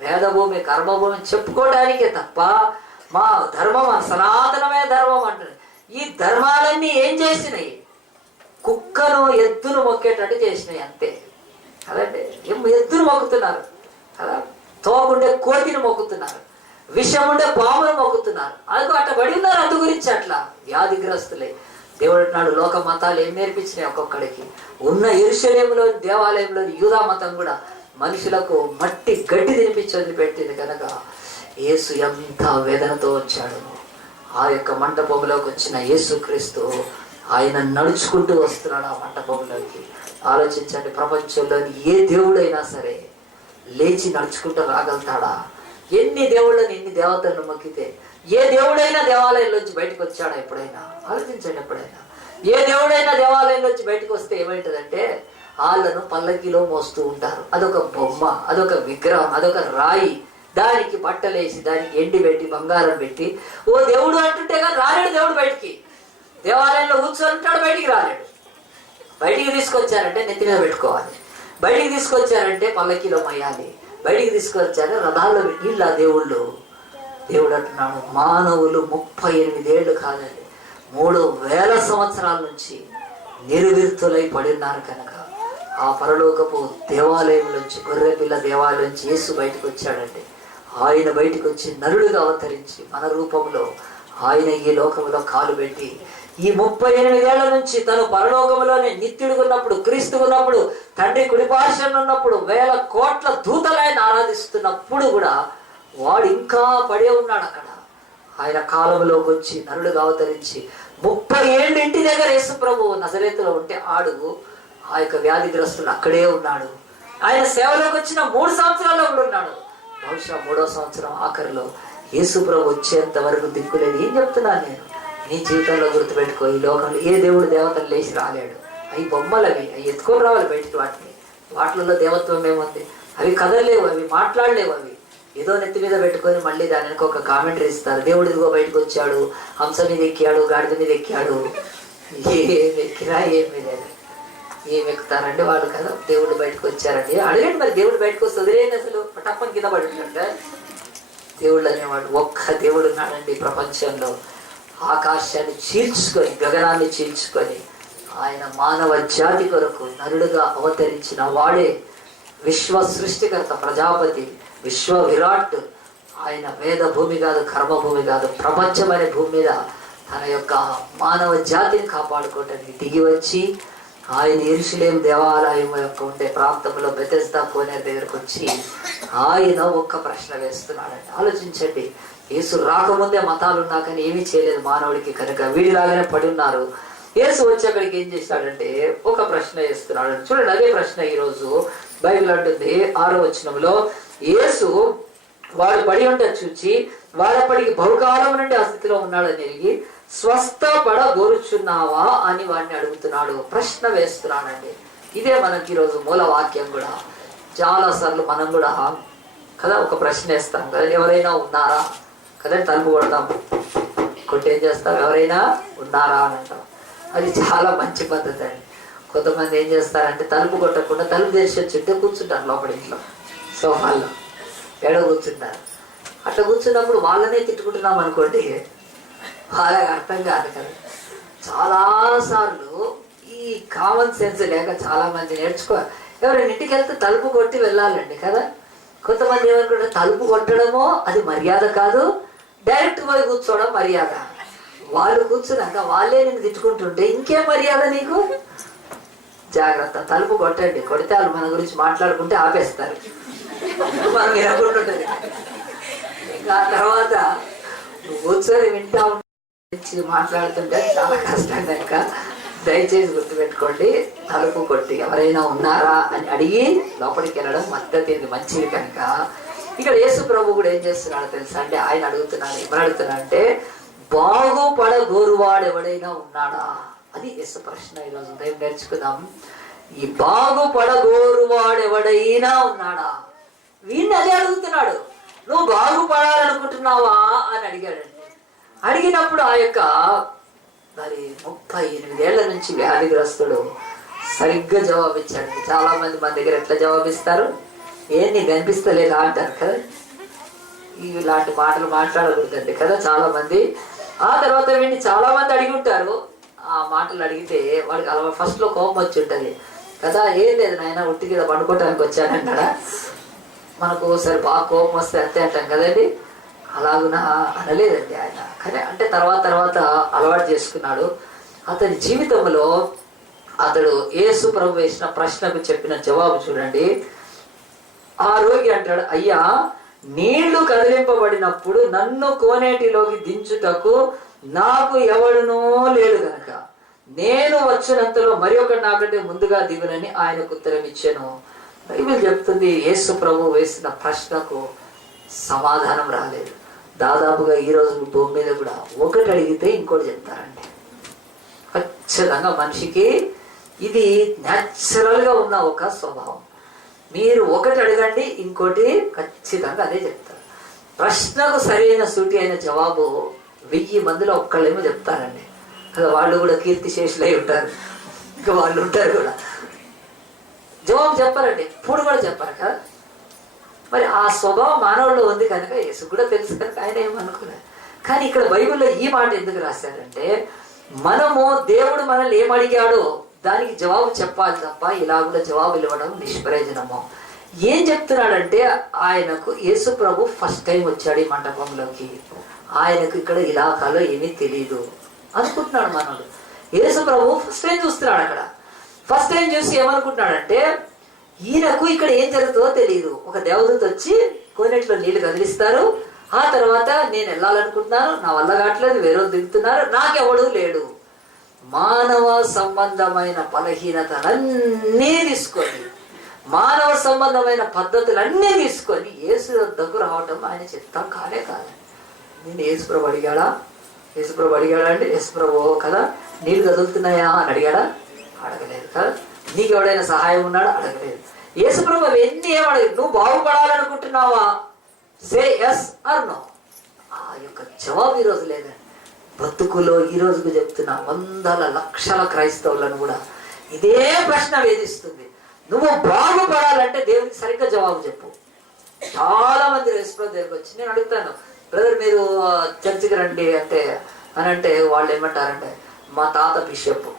వేదభూమి, కర్మభూమి చెప్పుకోవడానికే తప్ప మా ధర్మం సనాతనమే ధర్మం అంటారు. ఈ ధర్మాలన్నీ ఏం చేసినాయి? కుక్కను ఎద్దును మొక్కేటట్టు చేసినాయి అంతే కదండి. ఎద్దును మొక్కుతున్నారు కదా, తోకుండే కోతిని మొక్కుతున్నారు, విషం ఉండే పామును మొక్కుతున్నారు. అందుకు అట్లా పడి ఉన్నారు. అందు గురించి అట్లా వ్యాధిగ్రస్తులే. దేవుడు నాడు లోక మతాలు ఏం నేర్పించినాయి ఒక్కొక్కడికి. ఉన్న యెరూషలేములో దేవాలయంలోని యూదా మతం కూడా మనుషులకు మట్టి గడ్డి తినిపించి వదిలిపెట్టింది. కనుక యేసు ఎంత వేదనతో వచ్చాడు. ఆ యొక్క మంటపంలోకి వచ్చిన యేసుక్రీస్తు ఆయన నడుచుకుంటూ వస్తున్నాడు ఆ మంటపంలోకి. ఆలోచించండి, ప్రపంచంలోని ఏ దేవుడైనా సరే లేచి నడుచుకుంటూ రాగలుగుతాడా? ఎన్ని దేవుళ్ళని, ఎన్ని దేవతలను మొక్కితే ఏ దేవుడైనా దేవాలయంలోంచి బయటకు వచ్చాడా ఎప్పుడైనా? ఆలోచించండి. ఎప్పుడైనా ఏ దేవుడైనా దేవాలయంలోంచి బయటకు వస్తే ఏమైంటుందంటే వాళ్ళను పల్లకిలో మోస్తూ ఉంటారు. అదొక బొమ్మ, అదొక విగ్రహం, అదొక రాయి. దానికి బట్టలేసి, దానికి ఎండి పెట్టి, బంగారం పెట్టి ఓ దేవుడు అంటుంటే కానీ రాలేడు దేవుడు బయటికి. దేవాలయంలో కూర్చొని ఉంటాడు, బయటికి రాలేడు. బయటికి తీసుకొచ్చారంటే నెత్తి మీద పెట్టుకోవాలి, బయటికి తీసుకొచ్చారంటే పల్లకిలో మయ్యాలి, బయటికి తీసుకొచ్చారు రథాల్లో వీళ్ళ దేవుళ్ళు. దేవుడు అంటున్నాడు మానవులు 38 ఏళ్ళు కాదండి 3000 సంవత్సరాల నుంచి నిర్విర్తులై పడి ఉన్నారు. కనుక ఆ పరలోకపు దేవాలయం నుంచి, గొర్రెపిల్ల దేవాలయం నుంచి యేసు బయటకు వచ్చాడండి. ఆయన బయటకు వచ్చి నరుడుగా అవతరించి మన రూపంలో ఆయన ఈ లోకంలో కాలు పెట్టి ఈ 38 ఏళ్ల నుంచి తను పరలోకంలోనే నిత్యుడు ఉన్నప్పుడు, క్రీస్తు ఉన్నప్పుడు, తండ్రి కుడిపార్శ్వన ఉన్నప్పుడు, 1000 కోట్ల దూతలైన ఆరాధిస్తున్నప్పుడు కూడా వాడు ఇంకా పడే ఉన్నాడు అక్కడ. ఆయన కాలంలోకి వచ్చి నరుడుగా అవతరించి 30 ఏళ్ళు ఇంటి దగ్గర యేసు ప్రభు నజరేతులో ఉంటే ఆడు ఆ యొక్క వ్యాధిగ్రస్తుడు అక్కడే ఉన్నాడు. ఆయన సేవలోకి వచ్చిన 3 సంవత్సరాల్లో కూడా ఉన్నాడు. బహుశా 3వ సంవత్సరం ఆఖరిలో యేసు ప్రభు వచ్చేంత వరకు దిక్కులేదు. ఏం చెప్తున్నాను నేను? నీ జీవితంలో గుర్తుపెట్టుకో, ఈ లోకంలో ఏ దేవుడు దేవతలు లేచి రాలేడు. అవి బొమ్మలు, అవి ఎత్తుకొని రావాలి బయటికి. వాటిలో దేవత్వం ఏముంది? అవి కదలలేవు, అవి మాట్లాడలేవు. అవి ఏదో నెత్తి మీద పెట్టుకొని మళ్ళీ దానికి ఒక కామెంటరీ ఇస్తారు. దేవుడు ఇదిగో బయటకు వచ్చాడు, హంస మీద ఎక్కాడు, గాడిద మీద ఎక్కాడు. ఏం ఎక్కినా ఏమి లేదు. ఏం ఎక్కుతారంటే వాళ్ళు కదా దేవుడు బయటకు వచ్చారండి అడగండి. మరి దేవుడు బయటకు వస్తే వదిలేయండి, అసలు పటప్పని కింద పడుతుందంటే. దేవుళ్ళు అనేవాడు ఒక్క దేవుడు ఉన్నాడండి ప్రపంచంలో. ఆకాశాన్ని చీల్చుకొని, గగనాన్ని చీల్చుకొని ఆయన మానవ జాతి కొరకు నరుడుగా అవతరించిన వాడే విశ్వ సృష్టికర్త, ప్రజాపతి, విశ్వ విరాట్. ఆయన వేద భూమి కాదు, కర్మభూమి కాదు, ప్రపంచం అనే భూమి మీద తన యొక్క మానవ జాతిని కాపాడుకోవటానికి దిగి వచ్చి ఆయన యెరూషలేము దేవాలయం యొక్క ఉండే ప్రాంతంలో బెతెస్దా కోనేరు దగ్గరకు వచ్చి ఆయన ఒక్క ప్రశ్న వేస్తున్నాడండి. ఆలోచించండి, యేసు రాకముందే మతాలు ఉన్నా కానీ ఏమీ చేయలేదు మానవుడికి. కనుక వీడిలాగానే పడి ఉన్నారు. యేసు వచ్చి అక్కడికి ఏం చేశాడంటే ఒక ప్రశ్న వేస్తున్నాడు. చూడండి, అదే ప్రశ్న ఈరోజు బైబిల్ అంటుంది 6వ వచనంలో, యేసు వాడు పడి ఉంటే చూచి వాడప్పటికి బహుకాలం నుండి ఆ స్థితిలో ఉన్నాడని ఎరిగి స్వస్థపడగోరుచున్నావా అని వాడిని అడుగుతున్నాడు, ప్రశ్న వేస్తున్నాడండి. ఇదే మనకి ఈరోజు మూల వాక్యం కూడా. చాలా సార్లు మనం కూడా కదా ఒక ప్రశ్న వేస్తాం కదా, ఎవరైనా ఉన్నారా కదా, తలుపు కొడతాం, కొట్టి ఏం చేస్తాం, ఎవరైనా ఉన్నారా అని అంటాం. అది చాలా మంచి పద్ధతి అండి. కొంతమంది ఏం చేస్తారంటే తలుపు కొట్టకుండా తలుపు తెరిచి వచ్చి కూర్చుంటారు లోపల ఇంట్లో సోఫాల్లో. ఎడ కూర్చుంటారు. అట్లా కూర్చున్నప్పుడు వాళ్ళనే తిట్టుకుంటున్నాం అనుకోండి, వాళ్ళకి అర్థం కాదు కదా. చాలాసార్లు ఈ కామన్ సెన్స్ లేక చాలా మంది ఎవరైనా ఇంటికి వెళ్తే తలుపు కొట్టి వెళ్ళాలండి కదా. కొంతమంది ఏమనుకుంటారు, తలుపు కొట్టడమో అది మర్యాద కాదు, డైరెక్ట్ పోయి కూర్చోవడం మర్యాద. వాళ్ళు కూర్చున్నాక వాళ్ళే నేను తిట్టుకుంటుంటే ఇంకేం మర్యాద నీకు? జాగ్రత్త, తలుపు కొట్టండి. కొడితే వాళ్ళు మన గురించి మాట్లాడుకుంటే ఆపేస్తారు, మనం వినకుంటుంటది. ఇంకా తర్వాత కూర్చొని వింటా మాట్లాడుతుంటే చాలా కష్టం కనుక దయచేసి గుర్తుపెట్టుకోండి, తలుపు కొట్టి ఎవరైనా ఉన్నారా అని అడిగి లోపలికి వెళ్ళడం మద్దతు మంచిది కనుక. ఇక్కడ యేసు ప్రభు కూడా ఏం చేస్తున్నాడో తెలుసా అండి? ఆయన అడుగుతున్నాడు, ఏమని అడుగుతున్నా అంటే, బాగుపడగోరువాడు ఎవడైనా ఉన్నాడా? అది యేసు ప్రశ్న. ఈరోజు ఉదయం నేర్చుకుందాం. ఈ బాగుపడగోరువాడు ఎవడైనా ఉన్నాడా? వీడిని అదే అడుగుతున్నాడు. నువ్వు బాగుపడాలనుకుంటున్నావా అని అడిగాడండి. అడిగినప్పుడు ఆ యొక్క మరి 38 ఏళ్ల నుంచి వ్యాధిగ్రస్తుడు సరిగ్గా జవాబిచ్చాడు. చాలా మంది మన దగ్గర ఎట్లా జవాబిస్తారు? ఏం నీకు కనిపిస్తలేదా అంటారు కదా. ఇలాంటి మాటలు మాట్లాడకూడదండి కదా చాలా మంది. ఆ తర్వాత వీడిని చాలా మంది అడిగి ఉంటారు. ఆ మాటలు అడిగితే వాడికి అలా ఫస్ట్ లో కోపం వచ్చి ఉంటుంది కదా. ఏం లేదు నాయన, ఉట్టి మీద పండుకోవటానికి వచ్చానన్నాడా? మనకు ఒకసారి బాగా కోపం వస్తే అంతే అంటాం కదండి. అలాగునా అనలేదండి ఆయన. కానీ అంటే తర్వాత అలవాటు చేసుకున్నాడు. అతని జీవితంలో అతడు యేసు ప్రభు వేసిన ప్రశ్నకు చెప్పిన జవాబు చూడండి. ఆ రోగి అంటాడు, అయ్యా, నీళ్లు కదిలింపబడినప్పుడు నన్ను కోనేటిలోకి దించుటకు నాకు ఎవడునో లేడు గనక నేను వచ్చినంతలో మరి ఒకటి నాకంటే ముందుగా దిగునని ఆయనకు ఉత్తరం ఇచ్చాను. బైబిల్ చెప్తుంది, యేసు ప్రభు వేసిన ప్రశ్నకు సమాధానం రాలేదు. దాదాపుగా ఈ రోజు భూమి మీద కూడా ఒకటి అడిగితే ఇంకోటి చెప్తారండి. ఖచ్చితంగా మనిషికి ఇది న్యాచురల్ గా ఉన్న ఒక స్వభావం. మీరు ఒకటి అడగండి, ఇంకోటి ఖచ్చితంగా అదే చెప్తారు. ప్రశ్నకు సరైన సూటి అయిన జవాబు 1000 మందిలో ఒక్కళ్ళేమో చెప్తారండి. వాళ్ళు కూడా కీర్తిశేషులై ఉంటారు, ఇంకా వాళ్ళు ఉంటారు కూడా. జవాబు చెప్పారండి, ఎప్పుడు కూడా చెప్పారు కదా. మరి ఆ స్వభావం మానవుల్లో ఉంది కనుక యేసు కూడా తెలుసు కనుక ఆయన ఏమనుకున్నారు. కానీ ఇక్కడ బైబిల్లో ఈ మాట ఎందుకు రాశారంటే, మనము దేవుడు మనల్ని ఏమడిగాడో దానికి జవాబు చెప్పాలి తప్ప ఇలా కూడా జవాబులు ఇవ్వడం నిష్ప్రయోజనము. ఏం చెప్తున్నాడంటే, ఆయనకు యేసు ప్రభు ఫస్ట్ టైం వచ్చాడు ఈ మంటపంలోకి. ఆయనకు ఇక్కడ ఇలాకాలో ఏమీ తెలియదు అనుకుంటున్నాడు మనోడు. యేసు ప్రభు ఫస్ట్ టైం చూస్తున్నాడు. అక్కడ ఫస్ట్ టైం చూసి ఏమనుకుంటున్నాడంటే, ఈయనకు ఇక్కడ ఏం జరుగుతుందో తెలియదు. ఒక దేవదూత వచ్చి కోనేటిలో నీళ్లు కదిలిస్తారు. ఆ తర్వాత నేను వెళ్ళాలనుకుంటున్నాను, నా వల్ల కావట్లేదు, వేరే దిగుతున్నారు, నాకెవడూ లేడు. మానవ సంబంధమైన బలహీనతలన్నీ తీసుకొని, మానవ సంబంధమైన పద్ధతులన్నీ తీసుకొని యేసు వద్దకు రావటం ఆయన చిత్తం కాలే కాదు. నేను యేసుప్రభు అడిగాడా? యేసుప్రభు అడిగాడా అండి? యేసుప్రభు కదా నీళ్ళు కదులుతున్నాయా అని అడిగాడా? అడగలేదు కదా. నీకు ఎవడైనా సహాయం ఉన్నాడా? అడగలేదు. యేసుప్రభు అవన్నీ ఏమడగదు. నువ్వు బాగుపడాలనుకుంటున్నావా? Say yes or no. ఆ యొక్క జవాబు ఈరోజు లేదండి. బతుకులో ఈ రోజుకు చెప్తున్న వందల లక్షల క్రైస్తవులను కూడా ఇదే ప్రశ్న వేధిస్తుంది. నువ్వు బాగుపడాలంటే దేవునికి సరిగ్గా జవాబు చెప్పు. చాలా మంది యేసుప్రభు దగ్గరికి వచ్చి నేను అడుగుతాను, బ్రదర్ మీరు చర్చికి రండి అంటే వాళ్ళు ఏమంటారంటే, మా తాత బిషప్,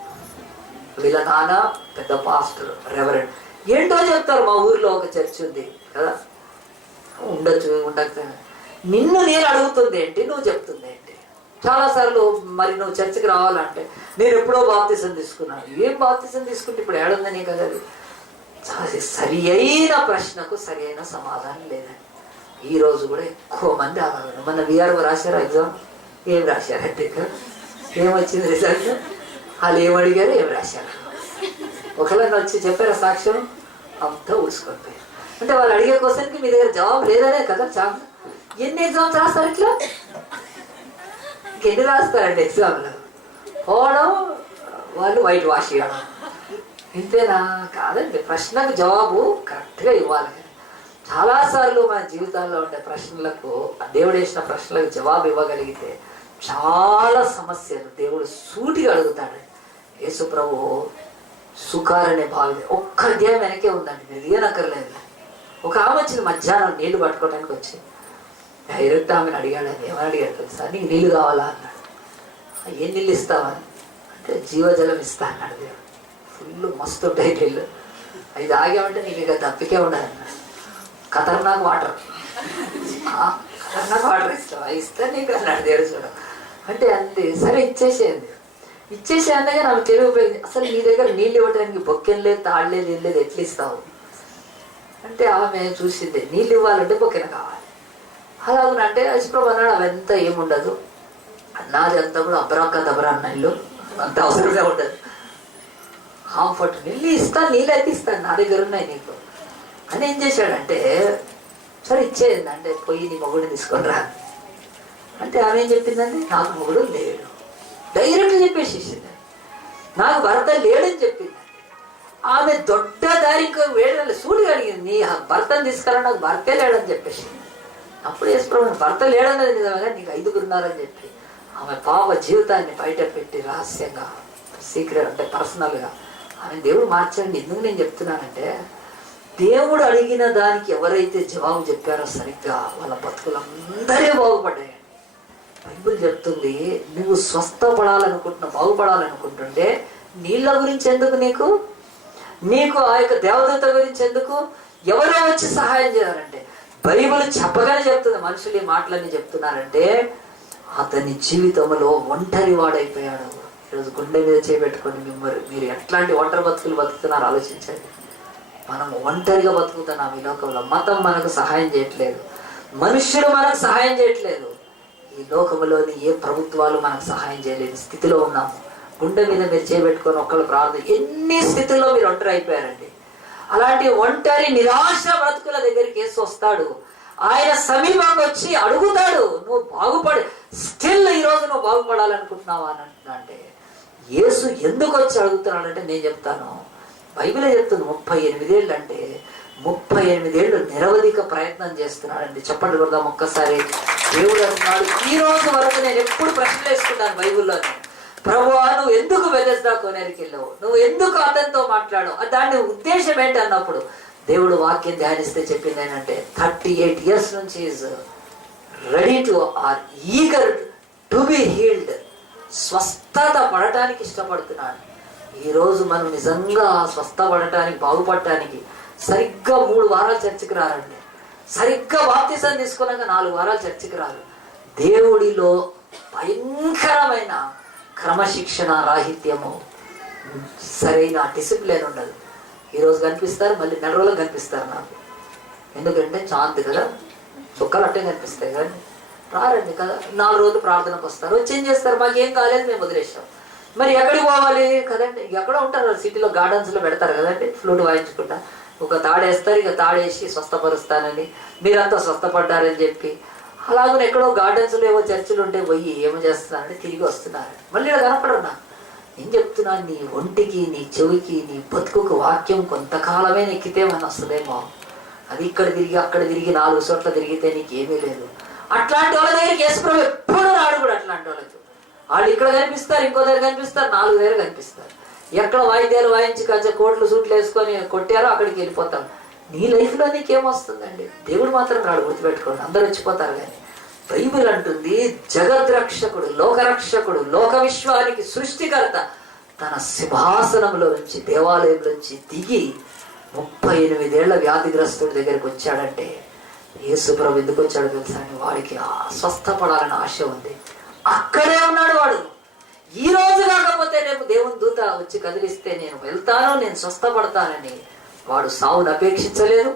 వీళ్ళ నాన్న పెద్ద పాస్టర్, రెవరెండ్, ఏంటో చెప్తారు. మా ఊర్లో ఒక చర్చ్ ఉంది కదా, ఉండొచ్చు ఉండకపోయినా. నిన్ను నేను అడుగుతుంది ఏంటి, నువ్వు చెప్తుంది ఏంటి? చాలాసార్లు మరి నువ్వు చర్చికి రావాలంటే నేను ఎప్పుడో బాప్తిసం తీసుకున్నాను. ఏం బాప్తిసం తీసుకుంటే ఇప్పుడు ఏడుందని కదా. అది సరి అయిన ప్రశ్నకు సరి అయిన సమాధానం లేదండి. ఈ రోజు కూడా ఎక్కువ మంది ఆగలేదు. మన విఆర్ఓ రాశారు ఎగ్జామ్, ఏం రాశారంటే ఏమొచ్చింది రిజల్ట్, వాళ్ళు ఏమడిగారు, ఏం రాశారు, ఒకళ్ళని వచ్చి చెప్పారా సాక్ష్యం, అంతా ఊడ్చుకొని. అంటే వాళ్ళు అడిగే క్వశ్చన్కి మీ దగ్గర జవాబు లేదనే కదా. చాలా ఎన్ని ఎగ్జామ్స్ రాస్తారు ఇట్లా, ఇంకెన్ని రాస్తారండి ఎగ్జామ్లు? పోవడం, వాళ్ళు వైట్ వాష్ చేయడం, ఇంతేనా? కాదండి. ప్రశ్నకు జవాబు కరెక్ట్గా ఇవ్వాలి. చాలాసార్లు మన జీవితాల్లో ఉండే ప్రశ్నలకు, దేవుడు వేసిన ప్రశ్నలకు జవాబు ఇవ్వగలిగితే చాలా సమస్యలు దేవుడు సూటిగా అడుగుతాడు. యేసు ప్రభు సుకారనే భావి ఒక్క అధ్యాయం వెనకే ఉందండి, మీరు ఏనక్కర్లేదు. ఒక ఆమె వచ్చింది మధ్యాహ్నం నీళ్లు పట్టుకోవడానికి వచ్చింది. డైరెక్ట్ ఆమెను అడిగాడు. అని ఏమని అడిగాడు తెలుసా? నీకు నీళ్ళు కావాలా అన్నాడు. ఏం నీళ్ళు ఇస్తావని అంటే జీవజలం ఇస్తా అన్నాడు దేవుడు. ఫుల్ మస్తు ఉంటాయి నీళ్ళు, అవి తాగామంటే నీకు ఇక తప్పికే ఉండదు అన్నాడు. ఖతర్నాక్ వాటర్ ఇస్తావా? ఇస్తా నీకు అన్నాడు దేవుడు. చూడ అంటే అంతే, సరే ఇచ్చేసేయండి. ఇచ్చేసేయండిగా నాకు తెలివి ఉపయోగించి, అసలు నీ దగ్గర నీళ్ళు ఇవ్వడానికి బొక్కెం లేదు, తాళ్ళలేదు, ఏం లేదు, ఎట్లా ఇస్తావు అంటే ఆమె చూసింది. నీళ్ళు ఇవ్వాలంటే బొక్కెన కావాలి. అలాగనంటే యశ్ప్రభు అన్నాడు అవంతా ఏముండదు, నాది అంతా కూడా అబ్రాక దబరా అన్న ఇల్లు, అంత అవసరమే ఉండదు. హాంఫర్ట్ నీళ్ళు ఇస్తాను, నీళ్ళు అయితే ఇస్తాను, నా దగ్గర ఉన్నాయి నీకు అని. ఏం చేశాడంటే సరే ఇచ్చేయండి అంటే, పోయి నీ మొగుడిని తీసుకొని రా అంటే ఆమె ఏం చెప్పిందండి, నాకు మొగుడు లేడు. డైరెక్ట్ చెప్పేసేసింది, నాకు భర్త లేడని చెప్పింది. ఆమె దొడ్డ దారికి వేడ సూడిగా అడిగింది, నీ భర్తను తీసుకురా, నాకు భర్తే లేడని చెప్పేసింది. అప్పుడు యేసుప్రభు భర్త లేడన్నది నిజంగా, నీకు 5గురు ఉన్నారని చెప్పి ఆమె పాప జీవితాన్ని బయట పెట్టి రహస్యంగా, సీక్రెట్ అంటే పర్సనల్గా ఆమె దేవుడు మార్చండి. ఎందుకు నేను చెప్తున్నానంటే, దేవుడు అడిగిన దానికి ఎవరైతే జవాబు చెప్పారో సరిగ్గా వాళ్ళ బతుకులందరే బాగుపడ్డాయి. బైబిల్ చెప్తుంది, నువ్వు స్వస్థపడాలనుకుంటున్నా, బాగుపడాలనుకుంటుంటే నీళ్ళ గురించి ఎందుకు, నీకు ఆ యొక్క దేవదూత గురించి ఎందుకు, ఎవరో వచ్చి సహాయం చేయాలంటే బైబిల్ చెప్పగానే చెప్తుంది. మనుషులు ఈ మాటలన్నీ చెప్తున్నారంటే అతని జీవితంలో ఒంటరి వాడైపోయాడు. ఈరోజు గుండె మీద చేపెట్టుకొని మీరు ఎట్లాంటి ఒంటరి బతుకులు బతుకుతున్నారో ఆలోచించండి. మనం ఒంటరిగా బతుకుతున్నాం ఈ లోకంలో. మతం మనకు సహాయం చేయట్లేదు, మనుష్యులు మనకు సహాయం చేయట్లేదు, ఈ లోకంలోని ఏ ప్రభుత్వాలు మనకు సహాయం చేయలేని స్థితిలో ఉన్నాము. గుండె మీద మీరు చేపెట్టుకొని ఒక్కళ్ళు ప్రార్థన, ఎన్ని స్థితుల్లో మీరు ఒంటరి అయిపోయారండి. అలాంటి ఒంటరి నిరాశ బ్రతుకుల దగ్గరికి యేసు వస్తాడు. ఆయన సమీపంగా వచ్చి అడుగుతాడు, నువ్వు బాగుపడి స్టిల్ ఈరోజు నువ్వు బాగుపడాలనుకుంటున్నావా అని అంటున్నా. అంటే యేసు ఎందుకు వచ్చి అడుగుతున్నాడంటే నేను చెప్తాను, బైబిలే చెప్తుంది. 38 ఏళ్ళు అంటే 38 ఏళ్ళు నిరవధిక ప్రయత్నం చేస్తున్నాడండి. చెప్పండి కొడదాం ఒక్కసారి. దేవుడు అంటున్నాడు, ఈ రోజు వరకు నేను ఎప్పుడు ప్రశ్నలు వేసుకున్నాను బైబిల్లోనే, ప్రభువా నువ్వు ఎందుకు బెతెస్దా కోనేరుకి వెళ్ళావు, నువ్వు ఎందుకు అతనితో మాట్లాడావు, దాని ఉద్దేశం ఏంటి అన్నప్పుడు దేవుడు వాక్యం ధ్యానిస్తే చెప్పింది ఏంటంటే 38 years నుంచి is ready to or eager to be healed. స్వస్థత పడటానికి ఇష్టపడుతున్నాడు. ఈరోజు మనం నిజంగా స్వస్థపడటానికి, బాగుపడటానికి సరిగ్గా 3 వారాలు చర్చికి రారండి. సరిగ్గా బాప్తిసం తీసుకున్నాక 4 వారాలు చర్చికి రారు. దేవుడిలో భయంకరమైన క్రమశిక్షణ రాహిత్యము, సరైన డిసిప్లిన్ ఉండదు. ఈరోజు కనిపిస్తారు, మళ్ళీ నెల రోజులు కనిపిస్తారు నాకు. ఎందుకంటే చాంతి కదా, చుక్కలు అట్టే కనిపిస్తాయి కానీ రారండి కదా. 4 రోజులు ప్రార్థనకు వస్తారు, వచ్చి ఏం చేస్తారు, మాకు ఏం కాలేదు మేము వదిలేసాం. మరి ఎక్కడికి పోవాలి కదండి, ఎక్కడో ఉంటారు సిటీలో, గార్డెన్స్లో పెడతారు కదండి ఫ్లూట్ వాయించుకుంటా. ఒక తాడేస్తారు, ఇక తాడేసి స్వస్థపరుస్తానని, మీరంతా స్వస్థపడ్డారని చెప్పి. అలాగే ఎక్కడో గార్డెన్స్లో ఏవో చర్చిలు ఉంటే పోయి ఏమో చేస్తున్నారంటే తిరిగి వస్తున్నారు, మళ్ళీ ఇలా కనపడరు. నాకు నేను చెప్తున్నాను, నీ ఒంటికి, నీ చెవికి, నీ బతుకుకు వాక్యం కొంతకాలమే ఎక్కితే మన వస్తుందేమో. అది ఇక్కడ తిరిగి అక్కడ తిరిగి 4 చోట్ల తిరిగితే నీకేమీ లేదు. అట్లాంటి వాళ్ళ దగ్గరికి యేసుప్రభు ఎప్పుడు రాడు కూడా. అట్లాంటి వాళ్ళకి వాళ్ళు ఇక్కడ కనిపిస్తారు, ఇంకో దగ్గర కనిపిస్తారు, 4 దగ్గర కనిపిస్తారు. ఎక్కడ వాయిద్యాలు వాయించి కొంచెం కోట్లు సూట్లు వేసుకొని కొట్టారో అక్కడికి వెళ్ళిపోతాం. నీ లైఫ్లో నీకేమొస్తుందండి? దేవుడు మాత్రం రాడు, గుర్తుపెట్టుకోండి. అందరూ వచ్చిపోతారు. కానీ బైబిల్ అంటుంది, జగద్రక్షకుడు, లోకరక్షకుడు, లోక విశ్వానికి సృష్టికర్త తన సింహాసనంలో నుంచి, దేవాలయంలో నుంచి దిగి 38 ఏళ్ల వ్యాధిగ్రస్తుడి దగ్గరికి వచ్చాడంటే యేసుప్రభు ఎందుకు వచ్చాడు తెలుసా? వాడికి స్వస్థపడాలని ఆశ ఉంది. అక్కడే ఉన్నాడు వాడు. ఈ రోజు కాకపోతే రేపు దేవుని దూత వచ్చి కదిలిస్తే నేను వెళ్తాను, నేను స్వస్థపడతానని వాడు సావును అపేక్షించలేదు,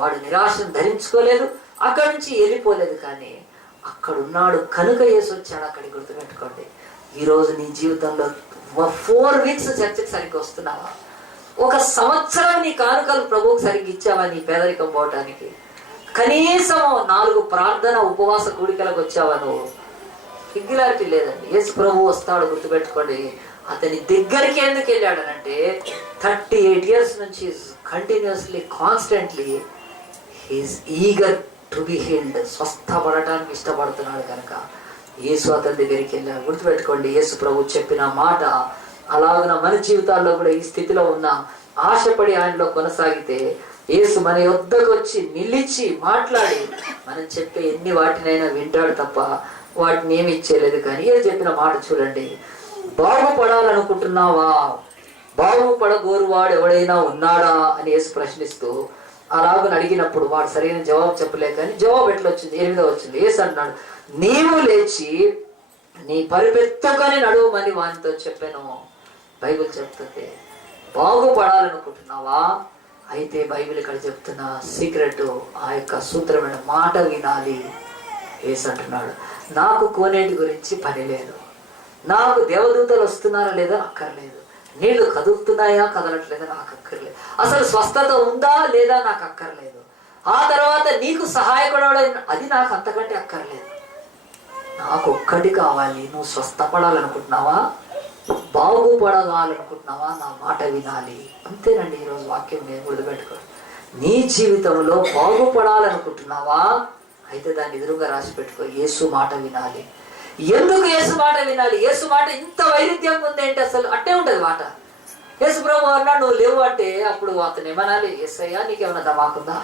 వాడు నిరాశను ధరించుకోలేదు, అక్కడి నుంచి వెళ్ళిపోలేదు. కానీ అక్కడున్నాడు కనుక యేసు వచ్చాడు అక్కడికి. గుర్తుపెట్టుకోండి, ఈరోజు నీ జీవితంలో 4 weeks చర్చకి సరిగ్గా వస్తున్నావా? 1 సంవత్సరం నీ కానుకలు ప్రభువుకి సరిగ్గా ఇచ్చావా? నీ పేదరికం పోవటానికి కనీసం 4 ప్రార్థన ఉపవాస కూడికలకు వచ్చావా? నువ్వు సిగ్గులాంటి లేదండి. యేసు ప్రభు వస్తాడు, గుర్తుపెట్టుకోండి. అతని దగ్గరికి ఎందుకు వెళ్ళాడనంటే 38 years నుంచి continuously, constantly he is eager to be healed. స్వస్థపడటానికి ఇష్టపడుతున్నాడు కనుక యేసు అతని దగ్గరికి వెళ్ళాడు. గుర్తుపెట్టుకోండి, యేసు ప్రభు చెప్పిన మాట అలాగున మన జీవితాల్లో కూడా ఈ స్థితిలో ఉన్న ఆశపడి ఆయనలో కొనసాగితే యేసు మన యొద్దకు వచ్చి నిలిచి మాట్లాడి మనం చెప్పే ఎన్ని వాటినైనా వింటాడు తప్ప వాటిని ఏమి ఇచ్చేయలేదు. కానీ ఏది చెప్పిన మాట చూడండి, బాగుపడాలనుకుంటున్నావా, బాగుపడగోరువాడు ఎవడైనా ఉన్నాడా అని యేసు ప్రశ్నిస్తూ అలాగని అడిగినప్పుడు వాడు సరైన జవాబు చెప్పలేక, కానీ జవాబు ఎట్లా వచ్చింది? 8వ వచ్చింది. యేసు అంటున్నాడు, నీవు లేచి నీ పరిపెత్తుకొని నడువమని వానితో చెప్పాను. బైబిల్ చెప్తుంది బాగుపడాలనుకుంటున్నావా, అయితే బైబిల్ ఇక్కడ చెప్తున్న సీక్రెట్ ఆ యొక్క సూత్రమైన మాట వినాలి. యేసు అంటున్నాడు, నాకు కోనేటి గురించి పని లేదు, నాకు దేవదూతలు వస్తున్నారా లేదా అక్కర్లేదు, నీళ్లు కదులుతున్నాయా కదలట్లేదా నాకు అక్కర్లేదు, అసలు స్వస్థత ఉందా లేదా నాకు అక్కర్లేదు, ఆ తర్వాత నీకు సహాయకుడు అది నాకు అంతకంటే అక్కర్లేదు. నాకు ఒక్కటి కావాలి, నువ్వు స్వస్థపడాలనుకుంటున్నావా, బాగుపడగాలనుకుంటున్నావా, నా మాట వినాలి. అంతేనండి ఈరోజు వాక్యం నేను గుర్తుపెట్టుకోండి. నీ జీవితంలో బాగుపడాలనుకుంటున్నావా, అయితే దాన్ని ఎదురుగా రాసి పెట్టుకో, యేసు మాట వినాలి. ఎందుకు యేసు మాట వినాలి? యేసు మాట ఇంత వైరుధ్యంగా ఉంది అంటే అసలు అట్టే ఉంటది మాట. యేసు ప్రభు అన్నా నువ్వు లేవు అంటే అప్పుడు అతను ఏమనాలి, యేసయ్యా నీకేమన్నా దమాకుందా,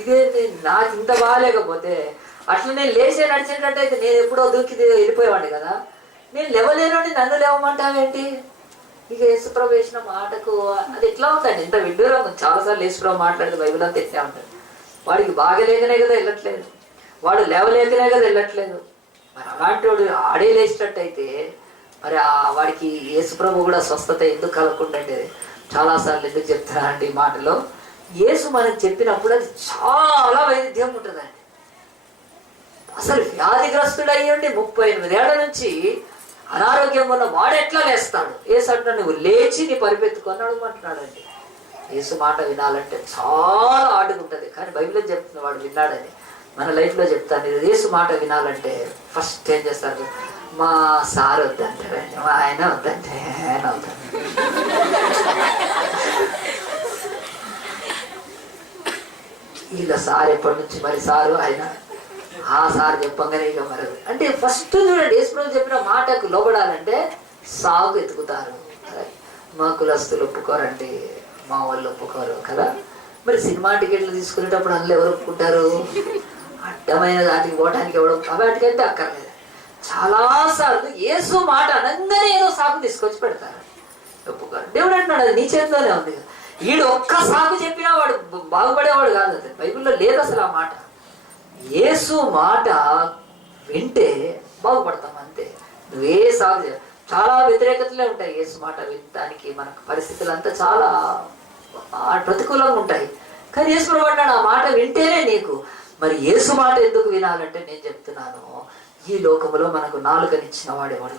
ఇదేంటి నాకు ఇంత బాగాలేకపోతే అట్లా నేను లేచే నడిచేటట్టయితే నేను ఎప్పుడో దూకి వెళ్ళిపోయేవాడిని కదా, నేను లేవలేనని నన్ను లేవమంటావేంటి? ఇక యేసుప్రభు వేసిన మాటకు అది ఎట్లా ఉందండి, ఇంత విడ్డూరం. చాలాసార్లు యేసుప్రభు మాట్లాడితే బైబిల్ అంతా ఎట్లా ఉంటుంది. వాడికి బాగలేకనే కదా వెళ్ళట్లేదు, వాడు లేవలేకనే కదా వెళ్ళట్లేదు. మరి అలాంటి వాడు ఆడే లేచినట్టయితే మరి వాడికి యేసుప్రభు కూడా స్వస్థత ఎందుకు కలగకుండా? చాలాసార్లు ఎందుకు చెప్తానండి ఈ మాటలో, యేసు మనకు చెప్పినప్పుడు అది చాలా వైవిధ్యం ఉంటుందండి. అసలు వ్యాధిగ్రస్తుడు అయ్యండి 38 ఏళ్ల నుంచి అనారోగ్యంగా ఉన్న వాడు ఎట్లా లేస్తాడు? యేసు అంటున్నా నువ్వు లేచి నీ పరిపెత్తుకొని అడుగుమంటున్నాడండి. యేసు మాట వినాలంటే చాలా ఆడుకుంటుంది, కానీ బైబిల్లో చెప్తున్న వాడు విన్నాడని. మన లైఫ్లో చెప్తాను, యేసు మాట వినాలంటే ఫస్ట్ ఏం చేస్తారు? మా సార్ వద్దంటారండి, మా ఆయన వద్దంటే ఆయన వద్దండి. వీళ్ళ సార్ ఎప్పటి నుంచి మరి సారు ఆయన ఆ సార్ చెప్పంగానే ఇక మరి అంటే ఫస్ట్ చూడండి, యేసుప్రభు చెప్పిన మాటకు లోబడాలంటే సాగు ఎత్తుకుతారు. మా కులస్తులు ఒప్పుకోరండి, మా వాళ్ళు ఒప్పుకోరు కదా. మరి సినిమా టికెట్లు తీసుకునేటప్పుడు అందులో ఎవరు ఒప్పుకుంటారు? అడ్డమైన దాటికి పోవటానికి ఎవరు, వాటికైతే అక్కర్లేదు. చాలాసార్లు యేసు మాట అనగానే ఏదో సాగు తీసుకొచ్చి పెడతారు, ఒప్పుకోరు. దేవుడు అంటున్నాడు అది నీ చేతిలోనే ఉంది. వీడు ఒక్క సాగు చెప్పినా వాడు బాగుపడేవాడు కాదు, అది బైబిల్లో లేదు అసలు ఆ మాట. యేసు మాట వింటే బాగుపడతాం అంతే. నువ్వే సాగు చాలా వ్యతిరేకతలే ఉంటాయి యేసు మాట వినడానికి, మనకు పరిస్థితులు అంతా చాలా ప్రతికూలంగా ఉంటాయి. కానీ యేసు ప్రభు అంటాడు ఆ మాట వింటేనే నీకు. మరి యేసు మాట ఎందుకు వినాలంటే నేను చెప్తున్నాను, ఈ లోకంలో మనకు నాలుకనిచ్చిన వాడెవడు,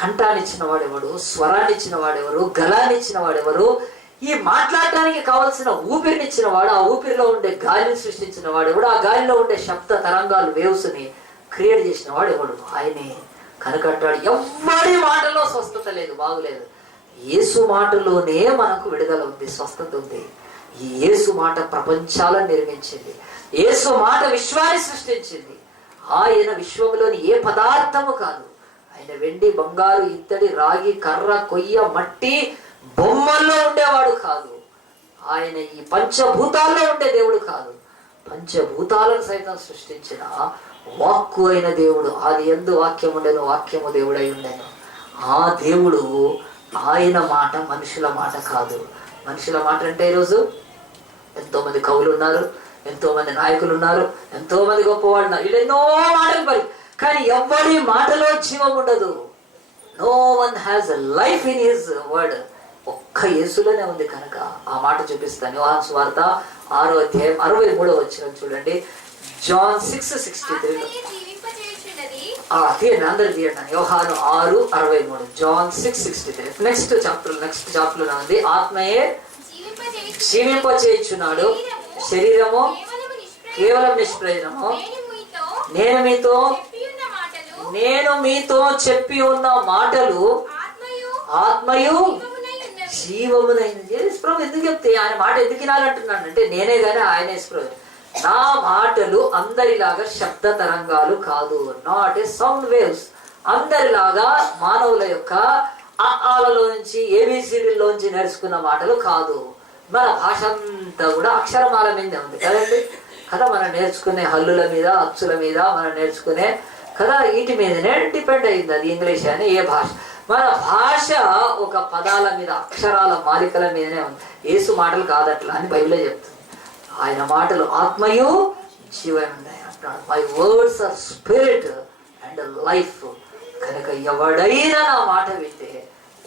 కంఠాన్నిచ్చిన వాడెవడు, స్వరాన్నిచ్చిన వాడెవరు, గలాన్నిచ్చిన వాడెవరు, ఈ మాట్లాడటానికి కావలసిన ఊపిరినిచ్చిన వాడు, ఆ ఊపిరిలో ఉండే గాలిని సృష్టించిన వాడెవడు, ఆ గాలిలో ఉండే శబ్ద తరంగాలు వేవ్స్ ని క్రియేట్ చేసిన వాడెవడు, ఆయనే. కనుకంటాడు ఎవ్వరి మాటలో స్వస్థత లేదు, బాగులేదు. యేసు మాటలోనే మనకు విడుదల ఉంది, స్వస్థత ఉంది. ఈ యేసు మాట ప్రపంచాలను నిర్మించింది, యేసు మాట విశ్వాన్ని సృష్టించింది. ఆయన విశ్వంలోని ఏ పదార్థము కాదు, ఆయన వెండి బంగారు ఇత్తడి రాగి కర్ర కొయ్య మట్టి బొమ్మల్లో ఉండేవాడు కాదు. ఆయన ఈ పంచభూతాల్లో ఉండే దేవుడు కాదు, పంచభూతాలను సైతం సృష్టించిన వాక్కు అయిన దేవుడు. ఆది యందు వాక్యం ఉండేను, వాక్యము దేవుడై ఉండేను. ఆ దేవుడు, ఆయన మాట మనుషుల మాట కాదు. మనుషుల మాట అంటే ఈరోజు ఎంతో మంది కవులు ఉన్నారు, ఎంతో మంది నాయకులు ఉన్నారు, ఎంతో మంది గొప్పవాళ్ళు ఉన్నారు, వీళ్ళెన్నో మాటలు పరి, కానీ ఎవరి మాటలో జీవం ఉండదు. No one has a life in his word. ఒక్క యేసులోనే ఉంది. కనుక ఆ మాట చూపిస్తాను. యోహాను సువార్త 6వ అధ్యాయం 63వ వచనం చూడండి. జాన్ 6:63. తీయండి, అందరు తీయండి. యోహాను 6:63, జాన్ 6:63. నెక్స్ట్ చాప్టర్ ఉంది. ఆత్మయే జీవింపచేయుచున్నాడు, శరీరము కేవలం నిష్ప్రయోజనము. నేను మీతో చెప్పి ఉన్న మాటలు ఆత్మయు జీవమునైనది. యేసుప్రభు ఎందుకు చెప్తే ఆయన మాట ఎందుకు వినాలంటున్నాను అంటే, నేనే గాని ఆయన యేసుప్రభు, నా మాటలు అందరిలాగా శబ్ద తరంగాలు కాదు, నాట్ ఏ సౌండ్ వేవ్స్. అందరిలాగా మానవుల యొక్క ఆలలో నుంచి ఏబిసిడిలోంచి నేర్చుకున్న మాటలు కాదు. మన భాష అంతా కూడా అక్షరమాల మీదే ఉంది కదండి కదా. మనం నేర్చుకునే హల్లుల మీద, అచ్చుల మీద మనం నేర్చుకునే కదా, వీటి మీదనే డిపెండ్ అయింది. అది ఇంగ్లీష్ అని ఏ భాష. మన భాష ఒక పదాల మీద, అక్షరాల మాలికల మీదనే ఉంది. యేసు మాటలు కాదట్లా అని బైబిలే చెప్తుంది. ఆయన మాటలు ఆత్మయు జీవం ఉన్నాయి అంటున్నాడు. My words are spirit and life. కనుక ఎవడైనా నా మాట వింటే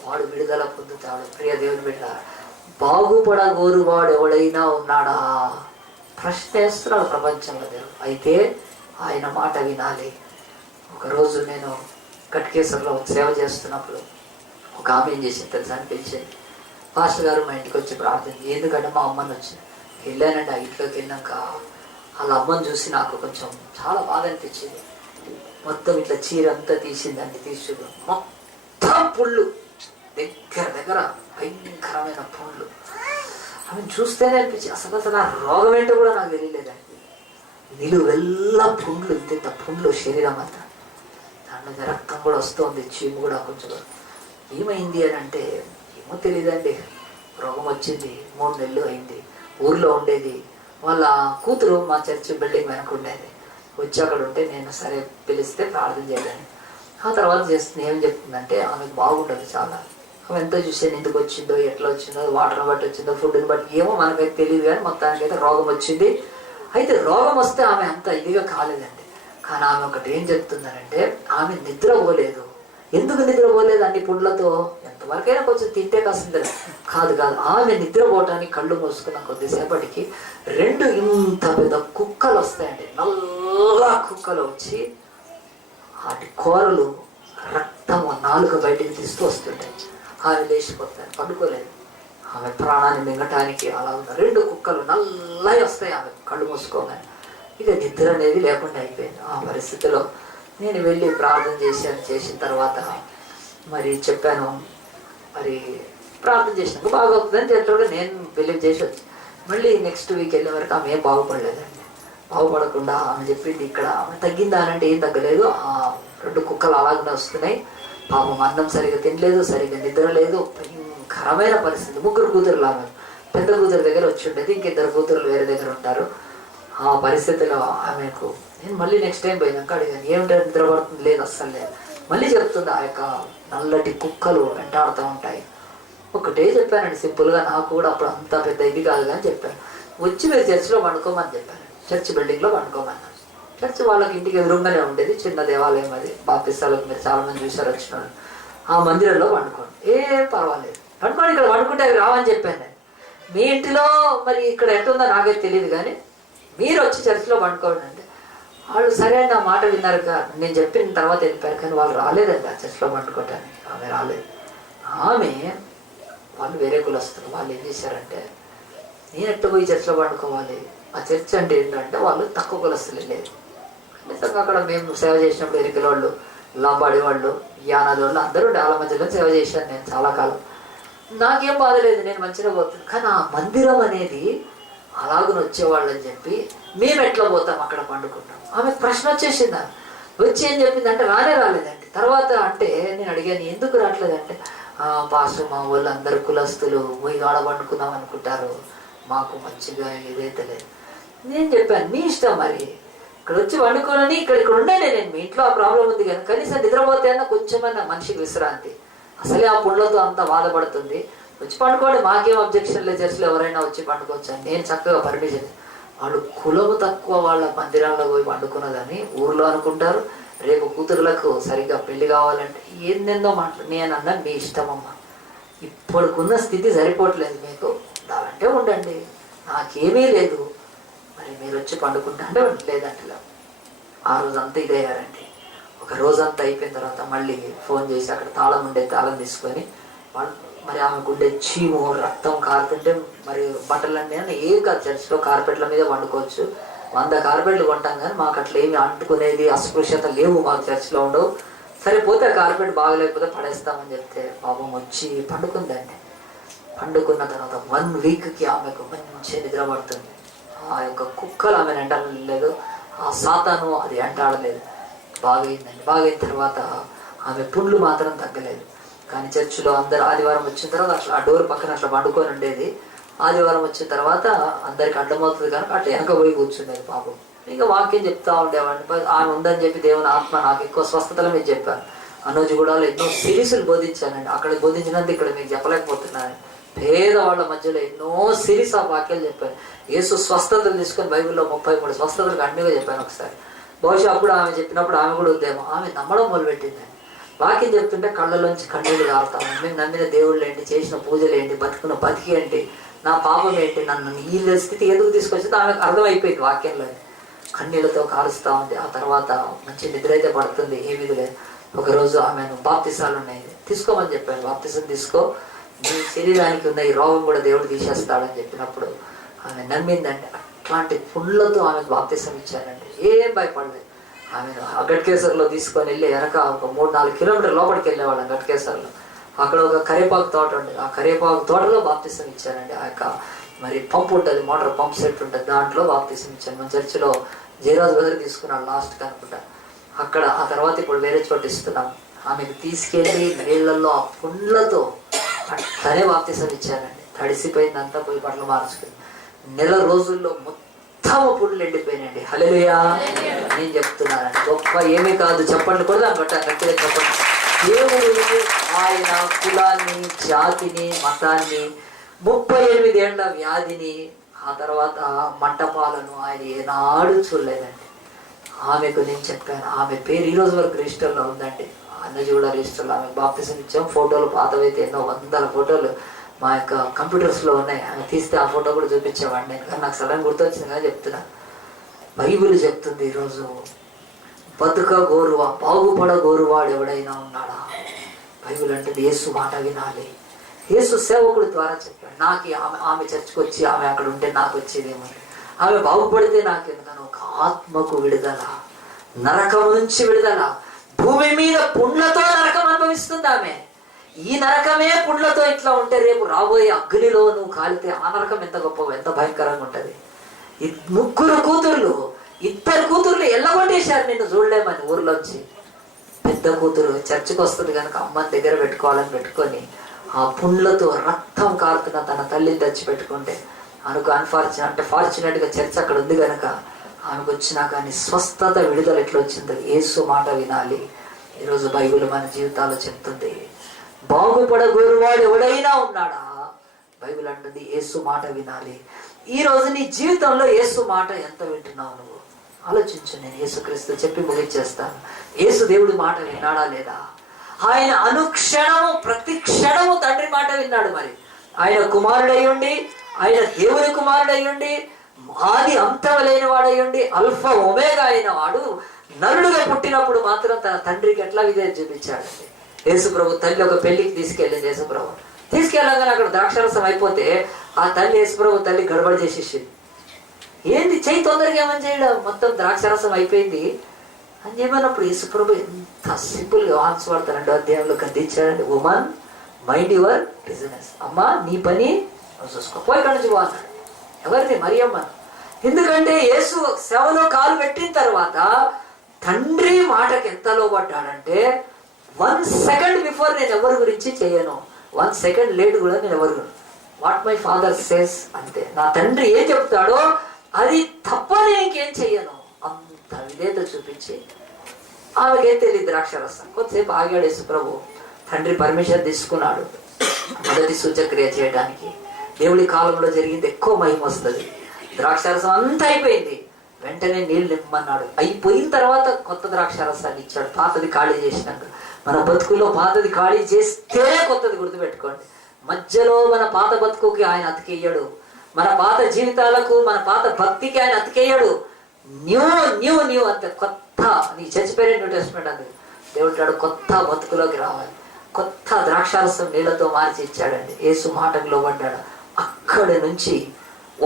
వాడు విడుదల పొందుతాడు. ప్రియ దేవుని బిడ్డ, బాగుపడగోరువాడు ఎవడైనా ఉన్నాడా? ప్రశ్న వేస్తున్నాడు ప్రపంచంలో దేవుడు. అయితే ఆయన మాట వినాలి. ఒకరోజు నేను కట్కేశ్వర్లో సేవ చేస్తున్నప్పుడు ఒక ఆమె ఏం చేసింది తెలుసా అని పిలిచింది. పాస్టర్ గారు మా ఇంటికి వచ్చి ప్రార్థన. ఎందుకంటే మా అమ్మని వచ్చింది. వెళ్ళానండి. ఆ ఇంట్లోకి వెళ్ళాక వాళ్ళ అమ్మని చూసి నాకు కొంచెం చాలా బాధ అనిపించింది. మొత్తం ఇట్లా చీర అంతా తీసిందండి. తీసుకు మొత్తం పుళ్ళు, దగ్గర దగ్గర భయంకరమైన పుండ్లు. ఆమె చూస్తేనే అనిపించింది. అసలు ఆ రోగం ఏంటో కూడా నాకు తెలియలేదండి. నిలువెల్లా పుండ్లు, ఇంత పుండ్లు శరీరం అంతా. దాని రక్తం కూడా వస్తుంది, చీము కూడా కొంచెం. ఏమైంది అని అంటే ఏమో తెలియదండి. రోగం వచ్చింది. 3 నెలలు అయింది. ఊర్లో ఉండేది. వాళ్ళ కూతురు మా చర్చి బిల్డింగ్ వెనక ఉండేది. వచ్చి అక్కడ ఉంటే నేను సరే పిలిస్తే ప్రార్థన చేయడానికి. ఆ తర్వాత చేస్తుంది. ఏం చెప్తుందంటే ఆమెకు బాగుండదు చాలా. ఆమె ఎంతో చూసాను ఎందుకు వచ్చిందో, ఎట్లా వచ్చిందో, వాటర్ని బట్టి వచ్చిందో, ఫుడ్ని బట్టి ఏమో మనకైతే తెలియదు. కానీ మొత్తానికి అయితే రోగం వచ్చింది. అయితే రోగం వస్తే ఆమె అంత ఇదిగా కాలేదండి. కానీ ఆమె ఒకటి ఏం చెప్తుందనంటే ఆమె నిద్రపోలేదు. ఎందుకు నిద్రపోలేదు అన్ని పుండ్లతో? ఎంతవరకైనా కొంచెం తింటే కాసింది కాదు. ఆమె నిద్రపోవటానికి కళ్ళు మూసుకున్న కొద్దిసేపటికి 2 ఇంత పెద్ద కుక్కలు వస్తాయండి. నల్ల కుక్కలు వచ్చి వాటి కూరలు రక్తము నాలుక బయటికి తీస్తూ వస్తుంటాయి. ఆమె లేచిపోతాయి. పడుకోలేదు. ఆమె ప్రాణాన్ని మింగటానికి అలా ఉన్న 2 కుక్కలు నల్లవి వస్తాయి ఆమె కళ్ళు మూసుకోగానే. ఇక నిద్ర అనేది లేకుండా అయిపోయింది. ఆ పరిస్థితిలో నేను వెళ్ళి ప్రార్థన చేసిన తర్వాత మరి చెప్పాను. మరి ప్రార్థన చేసినాక బాగా అవుతుందని జనరల్గా నేను బిలీవ్ చేసి వచ్చి మళ్ళీ నెక్స్ట్ వీక్ వెళ్ళే వరకు ఆమె ఏం బాగుపడలేదండి. బాగుపడకుండా ఆమె చెప్పింది ఇక్కడ ఆమె తగ్గిందా అంటే ఏం తగ్గలేదు. ఆ 2 కుక్కలు అలాగనే వస్తున్నాయి. పాపం అన్నం సరిగ్గా తినలేదు, సరిగ్గా నిద్ర లేదు. భయంకరమైన పరిస్థితి. 3 కూతురులు ఆమె. పెద్ద కూతురు దగ్గర వచ్చి ఉండేది. ఇంకిద్దరు కూతురులు వేరే దగ్గర ఉంటారు. ఆ పరిస్థితిలో ఆమెకు నేను మళ్ళీ నెక్స్ట్ టైం పోయినాక అడిగాను, ఏమిటో నిద్ర పడుతుంది? లేదు, అస్సలు లేదు. మళ్ళీ చెప్తుంది, ఆ యొక్క నల్లటి కుక్కలు వెంటాడుతూ ఉంటాయి. ఒకటే చెప్పానండి సింపుల్గా. నాకు కూడా అప్పుడు అంత పెద్ద ఇది కాదు కానీ చెప్పాను. వచ్చి మీరు చర్చిలో పండుకోమని చెప్పాను. చర్చ్ బిల్డింగ్లో పండుకోమన్నాను. చర్చ్ వాళ్ళకి ఇంటికి ఎదురుగానే ఉండేది. చిన్న దేవాలయం అది. బాప్తిస్తాలకు మీరు చాలామంది చూసారు వచ్చిన వాళ్ళు. ఆ మందిరంలో పండుకోండి, ఏం పర్వాలేదు, పండుకోండి. ఇక్కడ పండుకుంటే అవి రావని చెప్పాను నేను. మీ ఇంటిలో మరి ఇక్కడ ఎట్టుందో నాకైతే తెలియదు కానీ మీరు వచ్చి చర్చిలో పండుకోండి అంటే వాళ్ళు సరే నా మాట విన్నారు. నేను చెప్పిన తర్వాత వెళ్ళిపోయారు. కానీ వాళ్ళు రాలేదండి ఆ చర్చిలో పండుకోవటానికి. ఆమె రాలేదు. ఆమె వాళ్ళు వేరే కులస్తులు. వాళ్ళు ఏం చేశారంటే నేను ఎట్టు పోయి చర్చిలో పండుకోవాలి? ఆ చర్చ్ అంటే ఏంటంటే వాళ్ళు తక్కువ కులస్తులు లేదు. నిజంగా అక్కడ మేము సేవ చేసినప్పుడు ఎరికల వాళ్ళు, లాంబాడి వాళ్ళు, యానాది వాళ్ళు అందరూ వాళ్ళ మధ్యలో సేవ చేశాను నేను చాలా కాలం. నాకేం బాధ లేదు, నేను మంచిగా పోతాను. కానీ ఆ మందిరం అనేది అలాగని వచ్చేవాళ్ళని చెప్పి మేము ఎట్లా పోతాం అక్కడ పండుకుంటాం. ఆమె ప్రశ్న వచ్చేసిందా? వచ్చి ఏం చెప్పింది అంటే రాలేదండి. తర్వాత అంటే నేను అడిగాను ఎందుకు రావట్లేదంటే పాస్టర్ మా వాళ్ళు అందరు కులస్తులు పోయి ఆడ పండుకుందాం అనుకుంటారు, మాకు మంచిగా ఏదైతే లేదు. నేను చెప్పాను మీ ఇష్టం, మరి ఇక్కడ వచ్చి వండుకోనని ఇక్కడ ఉండేనే నేను. మీ ఇంట్లో ఆ ప్రాబ్లం ఉంది కానీ కనీసం నిద్రపోతే అన్న కొంచెమన్నా మనిషికి విశ్రాంతి. అసలే ఆ పుండ్లతో అంతా బాధపడుతుంది. వచ్చి పండుకోండి, మాకేం అబ్జెక్షన్ లేదు, చర్చిలో ఎవరైనా వచ్చి పండుకోవచ్చు అని నేను చక్కగా పర్మిషన్. వాళ్ళు కులము తక్కువ వాళ్ళ మందిరాల్లో పోయి పండుకున్నదని ఊర్లో అనుకుంటారు. రేపు కూతురులకు సరిగ్గా పెళ్లి కావాలంటే ఏందేందో నేను అన్నా మీ ఇష్టమమ్మా, ఇప్పుడుకున్న స్థితి సరిపోవట్లేదు, మీకు ఉండాలంటే ఉండండి, నాకేమీ లేదు, మరి మీరు వచ్చి పండుకుంటా అంటే లేదంటే. ఆ రోజంతా ఇదయ్యారండి. ఒక రోజంతా అయిపోయిన తర్వాత మళ్ళీ ఫోన్ చేసి అక్కడ తాళం ఉండే తాళం తీసుకొని మరి ఆమెకు ఉండే చీము రక్తం కారుతుంటే మరి బట్టలన్నీ ఏం కాదు, చర్చిలో కార్పెట్ల మీద వండుకోవచ్చు. 100 కార్పెట్లు కొంటాం కానీ మాకు అట్లా ఏమి అంటుకునేది అస్పృశ్యత లేవు, మాకు చర్చిలో ఉండవు. సరిపోతే కార్పెట్ బాగలేకపోతే పడేస్తామని చెప్తే పాపం వచ్చి పండుకుందండి. పండుకున్న తర్వాత 1 వీక్కి ఆమెకు మంచి నిద్ర పడుతుంది. ఆ యొక్క కుక్కలు ఆమెను ఎంటాడలేదు, ఆ సాతాను అది ఎంటాడలేదు. బాగైందండి. బాగైన తర్వాత ఆమె పుండ్లు మాత్రం తగ్గలేదు. కానీ చర్చిలో అందరు ఆదివారం వచ్చిన తర్వాత అట్లా ఆ డోర్ పక్కన అట్లా పండుకొని ఉండేది. ఆదివారం వచ్చిన తర్వాత అందరికి అడ్డమవుతుంది కనుక అట్లా వెనక పోయి కూర్చుండేది పాపం. ఇంకా వాక్యం చెప్తా ఉండేవాడిని. ఆమె ఉందని చెప్పి దేవుని ఆత్మ నాకు ఎక్కువ స్వస్థతల మీద చెప్పాను. అనోజిగూడలో ఎన్నో సిరీస్లు బోధించానండి. అక్కడ బోధించినందుకు ఇక్కడ మీకు చెప్పలేకపోతున్నాను. పేదవాళ్ళ మధ్యలో ఎన్నో సిరీస్ ఆ వాక్యాలు చెప్పాను. యేసు స్వస్థతలు తీసుకొని బైబిల్లో 33 స్వస్థతలకు అన్నిగా చెప్పాను ఒకసారి. బహుశా అప్పుడు ఆమె చెప్పినప్పుడు ఆమె కూడా ఉందేమో. ఆమె నమ్మడం మొదలుపెట్టింది. వాక్యం చెప్తుంటే కళ్ళలోంచి కన్నీళ్ళు కారుతాము. మేము నమ్మిన దేవుళ్ళు ఏంటి, చేసిన పూజలు ఏంటి, బతుకున్న బతికి ఏంటి, నా పాపం ఏంటి, నన్ను ఈ స్థితి ఎందుకు తీసుకొచ్చిందో ఆమెకు అర్థమైపోయింది వాక్యంలో. కన్నీళ్ళతో కాలుస్తూ ఉంది. ఆ తర్వాత మంచి నిద్ర అయితే పడుతుంది, ఏమీ లేదు. ఒకరోజు ఆమెను బాప్తిసాలు ఉన్నాయి తీసుకోమని చెప్పాను. బాప్తిసం తీసుకో, నీ శరీరానికి ఉన్న ఈ రోగం కూడా దేవుడు తీసేస్తాడని చెప్పినప్పుడు ఆమె నమ్మిందండి. అట్లాంటి పుండ్లతో ఆమెకు బాప్తిసం ఇచ్చానండి. ఏం భయపడలేదు. ఆమెను గట్కేసర్లో తీసుకొని వెళ్ళి వెనక ఒక 3-4 కిలోమీటర్ లోపలికి వెళ్ళేవాళ్ళం. గట్కేసర్లో అక్కడ ఒక కరివేపాకు తోట ఉండేది. ఆ కరివేపాకు తోటలో బాప్తిసం ఇచ్చానండి. ఆ యొక్క మరి పంప్ ఉంటుంది, మోటార్ పంప్ సెట్ ఉంటుంది, దాంట్లో బాప్తిసం ఇచ్చాను. మన చర్చిలో జయరాజు దగ్గర తీసుకున్నాను లాస్ట్కి అనుకుంటా. అక్కడ ఆ తర్వాత ఇప్పుడు వేరే చోట ఇస్తున్నాం. ఆమెకు తీసుకెళ్ళి నీళ్లలో ఆ పుండ్లతో అట్లనే బాప్తిసం ఇచ్చానండి. తడిసిపోయిందంతా పోయి బట్టలు మార్చుకుని నెల రోజుల్లో మొత్తం పుండ్లు ఎండిపోయినండి. హల్లెలూయా. నేను చెప్తున్నానండి, గొప్ప ఏమీ కాదు. చెప్పండి కూడా దాన్ని బట్టి గట్టిగా చెప్పండి. దేవుడు ఆయన కులాన్ని, జాతిని, మతాన్ని, 38 ఏళ్ల వ్యాధిని, ఆ తర్వాత మంటపాలను ఆయన ఏనాడు చూడలేదండి. ఆమెకు నేను చెప్పాను. ఆమె పేరు ఈ రోజు వరకు రిజిస్టర్లో ఉందండి. అన్నజీ కూడా రిజిస్టర్లో ఆమెకు బాప్తిసం ఇచ్చాం. ఫోటోలు పాతవైతే ఎన్నో 100 ఫోటోలు మా యొక్క కంప్యూటర్స్లో ఉన్నాయి. ఆమె తీస్తే ఆ ఫోటో కూడా చూపించేవాడిని. కానీ నాకు సడన్ గుర్తొచ్చింది కదా చెప్తున్నా. బైబిల్ చెప్తుంది ఈరోజు, బతుక గోరువా బాగుపడ గోరువాడు ఎవడైనా ఉన్నాడా? బైబిల్ అంటే యేసు మాట వినాలి. యేసు సేవకుడి ద్వారా చెప్పాడు. నాకు ఆమె చర్చకు వచ్చి ఆమె అక్కడ ఉంటే నాకు వచ్చేదేమో, ఆమె బాగుపడితే నాకెందుకని ఒక ఆత్మకు విడుదల, నరకం నుంచి విడుదల. భూమి మీద పుండ్లతో నరకం అనుభవిస్తుంది ఆమె. ఈ నరకమే పుండ్లతో ఇట్లా ఉంటే రేపు రాబోయే అగ్నిలో నువ్వు కాలితే ఆ నరకం ఎంత గొప్ప, ఎంత భయంకరంగా ఉంటది. 3 కూతుర్లు, 2 కూతుర్లు ఎల్లగొట్టేశారు నిన్ను చూడలేమని ఊర్లోంచి. పెద్ద కూతురు చర్చికి వస్తుంది కనుక అమ్మని దగ్గర పెట్టుకోవాలని పెట్టుకొని ఆ పుండ్లతో రక్తం కారుతున్న తన తల్లిని తెచ్చి పెట్టుకుంటే ఆమెకు ఫార్చునేట్గా చర్చ్ అక్కడ ఉంది కనుక ఆమెకు వచ్చినా కానీ స్వస్థత, విడుదల ఎట్లా వచ్చిందో యేసు మాట వినాలి. ఈరోజు బైబిల్ మన జీవితాల్లో చెప్తుంది, బాగుపడ గోరువాడు ఎవడైనా ఉన్నాడా? బైబిల్ అంటుంది యేసు మాట వినాలి. ఈ రోజు నీ జీవితంలో యేసు మాట ఎంత వింటున్నావు నువ్వు ఆలోచించు. నేను యేసుక్రీస్తు చెప్పి ముగించేస్తాను. యేసు దేవుడి మాట విన్నాడా లేదా? ఆయన అనుక్షణము ప్రతి క్షణము తండ్రి మాట విన్నాడు. మరి ఆయన కుమారుడై ఉండి, ఆయన దేవుని కుమారుడై ఉండి, ఆది అంతం లేని వాడై ఉండి, అల్ఫా ఒమేగా అయిన వాడు నరుడుగా పుట్టినప్పుడు మాత్రం తన తండ్రికి ఎట్లా విధేయత చూపించాడండి. యేసుప్రభు తల్లి ఒక పెళ్లికి తీసుకెళ్ళింది. యేసుప్రభు తీసుకెళ్ళగానే అక్కడ ద్రాక్షరసం అయిపోతే ఆ తల్లి యేసుప్రభు తల్లి గడబడి చేసేసింది. ఏంది చెయ్యి తొందరగా ఏమని చేయడం, మొత్తం ద్రాక్షరసం అయిపోయింది అని చెప్పినప్పుడు యేసుప్రభు ఎంత సింపుల్ గా ఆన్సర్ 2వ అధ్యాయంలో గద్దించాడండి. Woman mind your business. అమ్మా నీ పని చూసుకో, పోయి ఇక్కడి నుంచి పోన్నాడు. ఎవరిది? మరియమ్మ. ఎందుకంటే యేసు సేవలో కాలు పెట్టిన తర్వాత తండ్రి మాటకి ఎంత లోబడ్డాడంటే 1 సెకండ్ బిఫోర్ నేను ఎవరి గురించి చేయను, 1 సెకండ్ లేట్ కూడా నేను ఎవరు, వాట్ మై ఫాదర్ సేస్ అంతే. నా తండ్రి ఏం చెప్తాడో అది తప్ప నేను ఇంకేం చెయ్యను. అంత విధేయత చూపించి ఆమెకేం తెలియదు ద్రాక్షరసం. కొద్దిసేపు ఆగాడు యేసుప్రభు. తండ్రి పర్మిషన్ తీసుకున్నాడు మొదటి సూచక్రియ చేయడానికి. దేవుడి కాలంలో జరిగింది ఎక్కువ మహిమ వస్తుంది. ద్రాక్షరసం అంతా అయిపోయింది, వెంటనే నీళ్ళు నిమ్మన్నాడు. అయిపోయిన తర్వాత కొత్త ద్రాక్షరసాన్ని ఇచ్చాడు, పాతది ఖాళీ చేసినాక. మన బతుకులో పాతది ఖాళీ చేస్తేనే కొత్తది గుర్తుపెట్టుకోండి. మధ్యలో మన పాత బతుకుకి ఆయన అతికేయడు, మన పాత జీవితాలకు, మన పాత భక్తికి ఆయన అతికేయడు. న్యూ న్యూ న్యూ అంతే. కొత్త, నీ చచ్చిపోయిన న్యూ టెస్ట్మెంట్ అంతే. దేవుడు కొత్త బతుకులోకి రావాలి. కొత్త ద్రాక్షారసం నీళ్లతో మార్చి ఇచ్చాడండి. యేసు మాటకు లోబడ్డాడు. అక్కడి నుంచి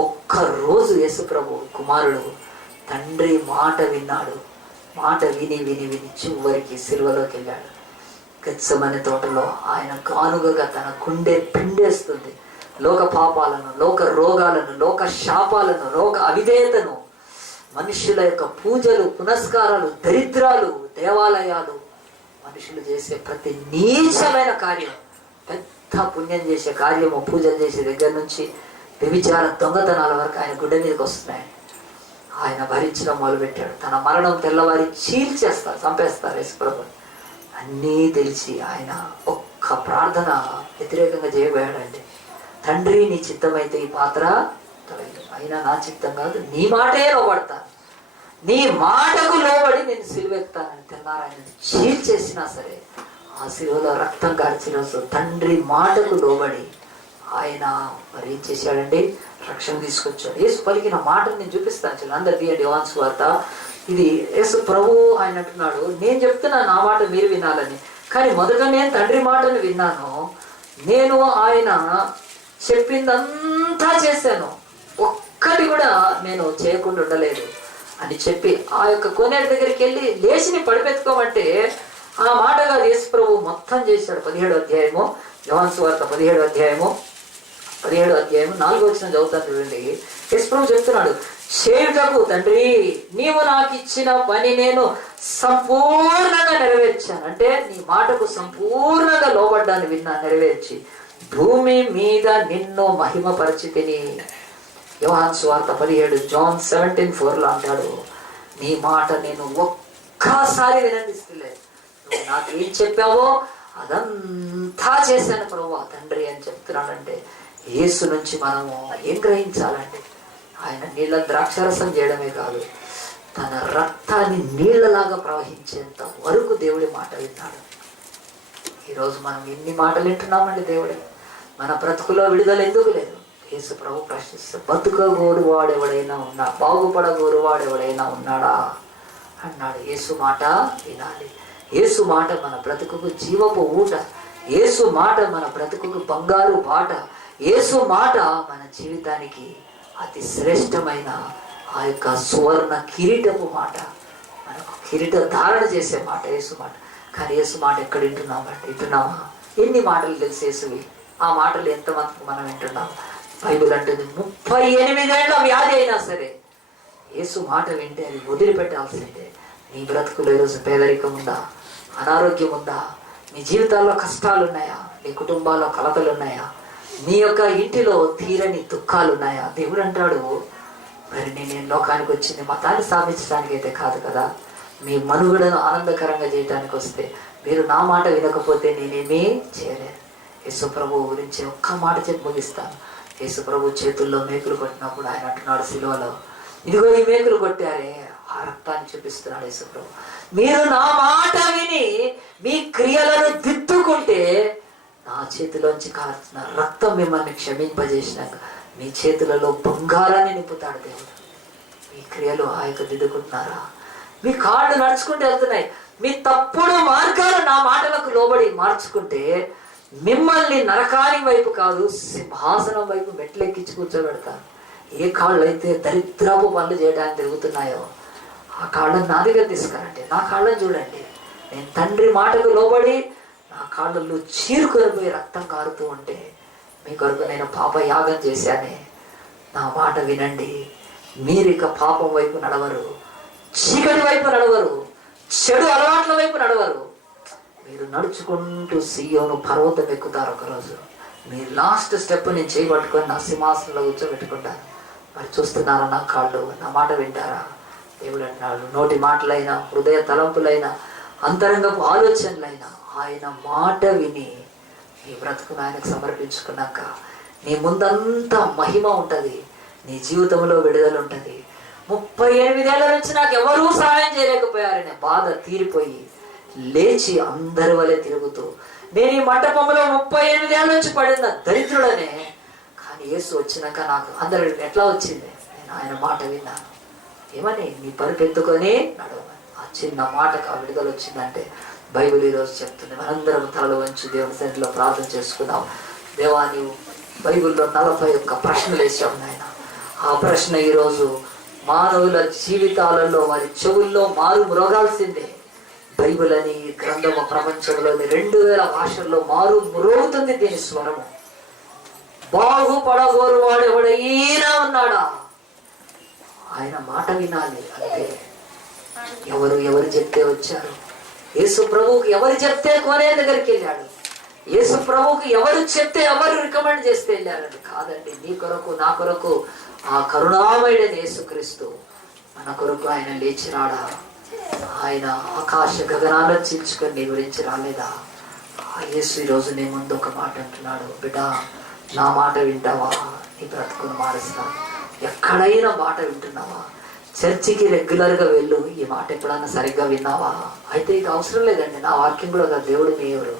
ఒక్కరోజు యేసు ప్రభు కుమారుడు తండ్రి మాట విన్నాడు. మాట విని విని విని చివరికి సిలువలోకి వెళ్ళాడు. గెత్సెమనే తోటలో ఆయన కానుగగా తన గుండె పిండేస్తుంది. లోక పాపాలను, లోక రోగాలను, లోక శాపాలను, లోక అవిధేయతను, మనుష్యుల యొక్క పూజలు, పునస్కారాలు, దరిద్రాలు, దేవాలయాలు, మనుషులు చేసే ప్రతి నీచమైన కార్యం, పెద్ద పుణ్యం చేసే కార్యము, పూజలు చేసే దగ్గర నుంచి వ్యభిచార దొంగతనాల వరకు ఆయన గుడ్డ మీదకి వస్తున్నాయి. ఆయన భరించడం మొదలుపెట్టాడు. తన మరణం తెల్లవారి చీల్చేస్తారు, చంపేస్తారు యేసుప్రభు. అన్నీ తెలిసి ఆయన ఒక్క ప్రార్థన వ్యతిరేకంగా చేయబోయాడండి. తండ్రి, నీ చిత్తమైతే ఈ పాత్ర తొలగి, అయినా నా చిత్తం కాదు, నీ మాటే లోబడతాను, నీ మాటకు లోబడి నేను సిలువెత్తానని తెల్లారు ఆయన చీల్చేసినా సరే ఆ సిలువలో రక్తం కార్చిన తండ్రి మాటకు లోబడి ఆయన మరి ఏం చేశాడండి? రక్షణ తీసుకొచ్చాడు. యేసు పలికిన మాటను నేను చూపిస్తాను. అందరు తీయండి యోహాను సువార్త. ఇది యేసు ప్రభు ఆయన అంటున్నాడు, నేను చెప్తున్నా నా మాట మీరు వినాలని, కానీ మొదట నేను తండ్రి మాటను విన్నాను, నేను ఆయన చెప్పిందంతా చేశాను, ఒక్కటి కూడా నేను చేయకుండా ఉండలేదు అని చెప్పి ఆ యొక్క కోనేరు దగ్గరికి వెళ్ళి లేచిని పడిపెత్తుకోమంటే ఆ మాటగా యేసు ప్రభు మొత్తం చేశాడు. 17వ అధ్యాయము యోహాను సువార్త 17వ అధ్యాయము 4వ వచనం చదువుతాను చూడండి. యేసు ప్రభు చెప్తున్నాడు, చేయుటకు తండ్రి నీవు నాకు ఇచ్చిన పని నేను సంపూర్ణంగా నెరవేర్చాను. అంటే నీ మాటకు సంపూర్ణంగా లోబడ్డాను, విన్నా, నెరవేర్చి భూమి మీద నిన్ను మహిమపరిచితిని. యోహాను సువార్త 17 John 17:4 అంటాడు, నీ మాట నేను ఒక్కసారి వినందిస్తలేదు, నువ్వు నాకు ఏం చెప్పావో అదంతా చేశాను ప్రభువా తండ్రి అని చెప్తున్నాడంటే యేసు నుంచి మనము ఏం గ్రహించాలంటే ఆయన నీళ్ళ ద్రాక్షరసం చేయడమే కాదు, తన రక్తాన్ని నీళ్లలాగా ప్రవహించేంత వరకు దేవుడి మాట విన్నాడు. ఈరోజు మనం ఎన్ని మాటలు వింటున్నామండి దేవుడి? మన బ్రతుకులో విడుదల ఎందుకు లేదు? యేసు ప్రభు ప్రశ్నిస్తే, బతుకగోరు వాడెవడైనా ఉన్నా, బాగుపడగోరు వాడెవడైనా ఉన్నాడా అన్నాడు. యేసు మాట వినాలి. యేసు మాట మన బ్రతుకుకు జీవపు ఊట, యేసు మాట మన బ్రతుకుకు బంగారు బాట, యేసు మాట మన జీవితానికి అతి శ్రేష్టమైన ఆ యొక్క సువర్ణ కిరీటపు మాట, మనకు కిరీట ధారణ చేసే మాట యేసు మాట. కానీ యేసు మాట ఎక్కడ వింటున్నామా? ఎన్ని మాటలు తెలిసి యేసువి? ఆ మాటలు ఎంతమందికి మనం వింటున్నాం? బైబిల్ అంటుంది 38 ఏళ్ల వ్యాధి అయినా సరే యేసు మాట వింటే అది వదిలిపెట్టాల్సిందే. నీ బ్రతుకులో ఈరోజు పేదరికం ఉందా? అనారోగ్యం ఉందా? నీ జీవితాల్లో కష్టాలు ఉన్నాయా? నీ కుటుంబాల్లో కలతలు ఉన్నాయా? నీ యొక్క ఇంటిలో తీరని దుఃఖాలు ఉన్నాయా? దేవుడు అంటాడు, మరి నేను లోకానికి వచ్చింది మతాన్ని స్థాపించడానికి అయితే కాదు కదా, మీ మనుగడను ఆనందకరంగా చేయడానికి వస్తే, మీరు నా మాట వినకపోతే నేనేమీ చేయలేను. యేసు ప్రభు గురించి ఒక్క మాట చెప్పి ముగిస్తాను. యేసు ప్రభు చేతుల్లో మేకులు కొట్టినప్పుడు ఆయన అంటున్నాడు సిలువలో, ఇదిగో ఈ మేకులు కొట్టారే, ఆ రక్తాన్ని చూపిస్తున్నాడు యేసు ప్రభు. మీరు నా మాట విని మీ క్రియలను దిద్దుకుంటే నా చేతిలోంచి కాల్చిన రక్తం మిమ్మల్ని క్షమింపజేసినాక మీ చేతులలో బంగారాన్ని నింపుతాడు దేవుడు. మీ క్రియలు ఆ యొక్క దిద్దుకుంటున్నారా? మీ కాళ్ళు నడుచుకుంటూ వెళ్తున్నాయి, మీ తప్పుడు మార్గాలు నా మాటలకు లోబడి మార్చుకుంటే మిమ్మల్ని నరకాని వైపు కాదు, సింహాసనం వైపు మెట్లెక్కించి కూర్చోబెడతాను. ఏ కాళ్ళు అయితే దరిద్రపు పనులు చేయడానికి తిరుగుతున్నాయో ఆ కాళ్ళను నా దగ్గర తీసుకురండి, నా కాళ్ళని చూడండి. నేను తండ్రి మాటకు లోబడి నా కాళ్ళల్లో చీరుకొనిపోయి రక్తం కారుతూ ఉంటే మీ కొరకు నేను పాప యాగం చేశానే. నా మాట వినండి, మీరు ఇక పాపం వైపు నడవరు, చీకటి వైపు నడవరు, చెడు అలవాట్ల వైపు నడవరు. మీరు నడుచుకుంటూ సియోను పర్వతం ఎక్కుతారు. ఒకరోజు మీ లాస్ట్ స్టెప్ నేను చేయబట్టుకొని నా సింహాసనంలో కూర్చోబెట్టుకుంటాను. మరి చూస్తున్నారా నా కాళ్ళు? నా మాట వింటారా? దేవుడు అంటున్నాడు, నోటి మాటలైనా, హృదయ తలంపులైనా, అంతరంగపు ఆలోచనలైనా ఆయన మాట విని నీ బ్రతుకును ఆయనకు సమర్పించుకున్నాక నీ ముందంతా మహిమ ఉంటుంది, నీ జీవితంలో విడుదల ఉంటుంది. 38 ఏళ్ల నుంచి నాకు ఎవరూ సహాయం చేయలేకపోయారనే బాధ తీరిపోయి లేచి అందరి వలె తిరుగుతూ, నేను ఈ మంటపంలో 38 ఏళ్ళ నుంచి పడిన దరిద్రుడనే, కానీ యేసు వచ్చినాక నాకు అందరు ఎట్లా వచ్చింది? నేను ఆయన మాట విన్నాను. ఏమని? నీ పరిపెత్తుకొని నడవమని. ఆ చిన్న మాటకు ఆ విడుదల వచ్చిందంటే బైబిల్ ఈరోజు చెప్తుంది. మనందరం తలలు వంచి దేవుని సన్నిధిలో ప్రార్థన చేసుకుందాం. దేవా, నీవు బైబిల్లో 41 ప్రశ్నలు వేసావు నాయన. ఆ ప్రశ్న ఈరోజు మానవుల జీవితాలలో వారి చెవుల్లో మారు మ్రోగాల్సిందే. బైబిల్ అని గ్రంథము ప్రపంచంలోని 2000 భాషల్లో మారు మ్రోగుతుంది దీని స్వరము. బాగుపడగోరు వాడు ఎవడైనా ఉన్నాడా? ఆయన మాట వినాలి అంతే. ఎవరు చెప్తే వచ్చారు? యేసు ప్రభువుకి ఎవరు చెప్తే కోనే దగ్గరికి వెళ్ళాడు. యేసు ప్రభువుకి ఎవరు చెప్తే ఎవరు రికమెండ్ చేస్తే వెళ్ళారండి. కాదండి, నీ కొరకు నా కొరకు ఆ కరుణామయుడైన యేసుక్రీస్తు మన కొరకు ఆయన లేచి రాడా? ఆయన ఆకాశ గగనాలను చీల్చుకొని నీ గురించి రాలేదా? ఆ యేసు ఈరోజు నీ ముందు ఒక మాట అంటున్నాడు, బిడ్డ నా మాట వింటావా? నీ బ్రతుకును మారుస్తా. ఎక్కడైనా మాట వింటున్నావా? చర్చికి రెగ్యులర్గా వెళ్ళు. ఈ మాట ఎప్పుడన్నా సరిగ్గా విన్నావా? అయితే ఇక అవసరం లేదండి, నా వాక్యం కూడా ఒక దేవుడు మీ ఎవరు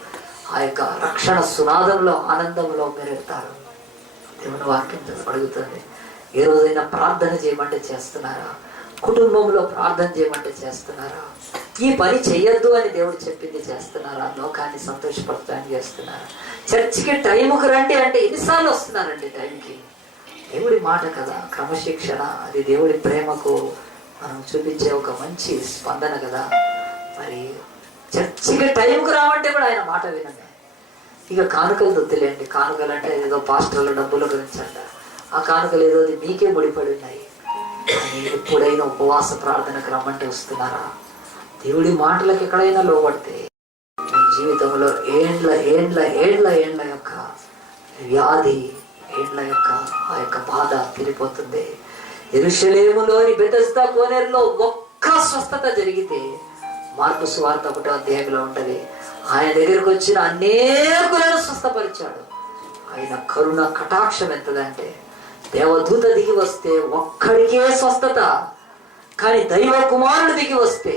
ఆ యొక్క రక్షణ సునాదంలో ఆనందంలో మీరు వెళ్తారు. దేవుని వాక్యం అడుగుతుంది, ఏ రోజైనా ప్రార్థన చేయమంటే చేస్తున్నారా? కుటుంబంలో ప్రార్థన చేయమంటే చేస్తున్నారా? ఈ పని చెయ్యొద్దు అని దేవుడు చెప్పింది చేస్తున్నారా? లోకాన్ని సంతోషపడతానికి చేస్తున్నారా? చర్చికి టైంకి రండి అంటే ఎన్నిసార్లు వస్తున్నారండి టైంకి? దేవుడి మాట కదా, క్రమశిక్షణ, అది దేవుడి ప్రేమకు మనం చూపించే ఒక మంచి స్పందన కదా. మరి చర్చికి టైంకి రావంటే కూడా ఆయన మాట వినండి. ఇక కానుకలు దొత్తులేండి. కానుకలు అంటే ఏదో పాస్టర్ల డబ్బుల గురించి అంట. ఆ కానుకలు ఏదో మీకే ముడిపడి ఉన్నాయి. కానీ ఎప్పుడైనా ఉపవాస ప్రార్థనకు రమ్మంటే వస్తున్నారా? దేవుడి మాటలకు ఎక్కడైనా లోబడితే మీ జీవితంలో ఏండ్ల ఏండ్ల ఏండ్ల ఏండ్ల యొక్క వ్యాధి, ఏండ్ల యొక్క ఆ యొక్క బాధ తీరిపోతుంది. యెరూషలేములోని బెతెస్దా కోనేరులో ఒక్క స్వస్థత జరిగితే మార్కు సువార్త 1వ అధ్యాయంలో ఉంటది. ఆయన దగ్గరకు వచ్చిన అనేకులను స్వస్థపరిచాడు. ఆయన కరుణ కటాక్షం ఎంతదంటే దేవదూత దిగి వస్తే ఒక్కడికే స్వస్థత, కానీ దైవ కుమారుడు దిగి వస్తే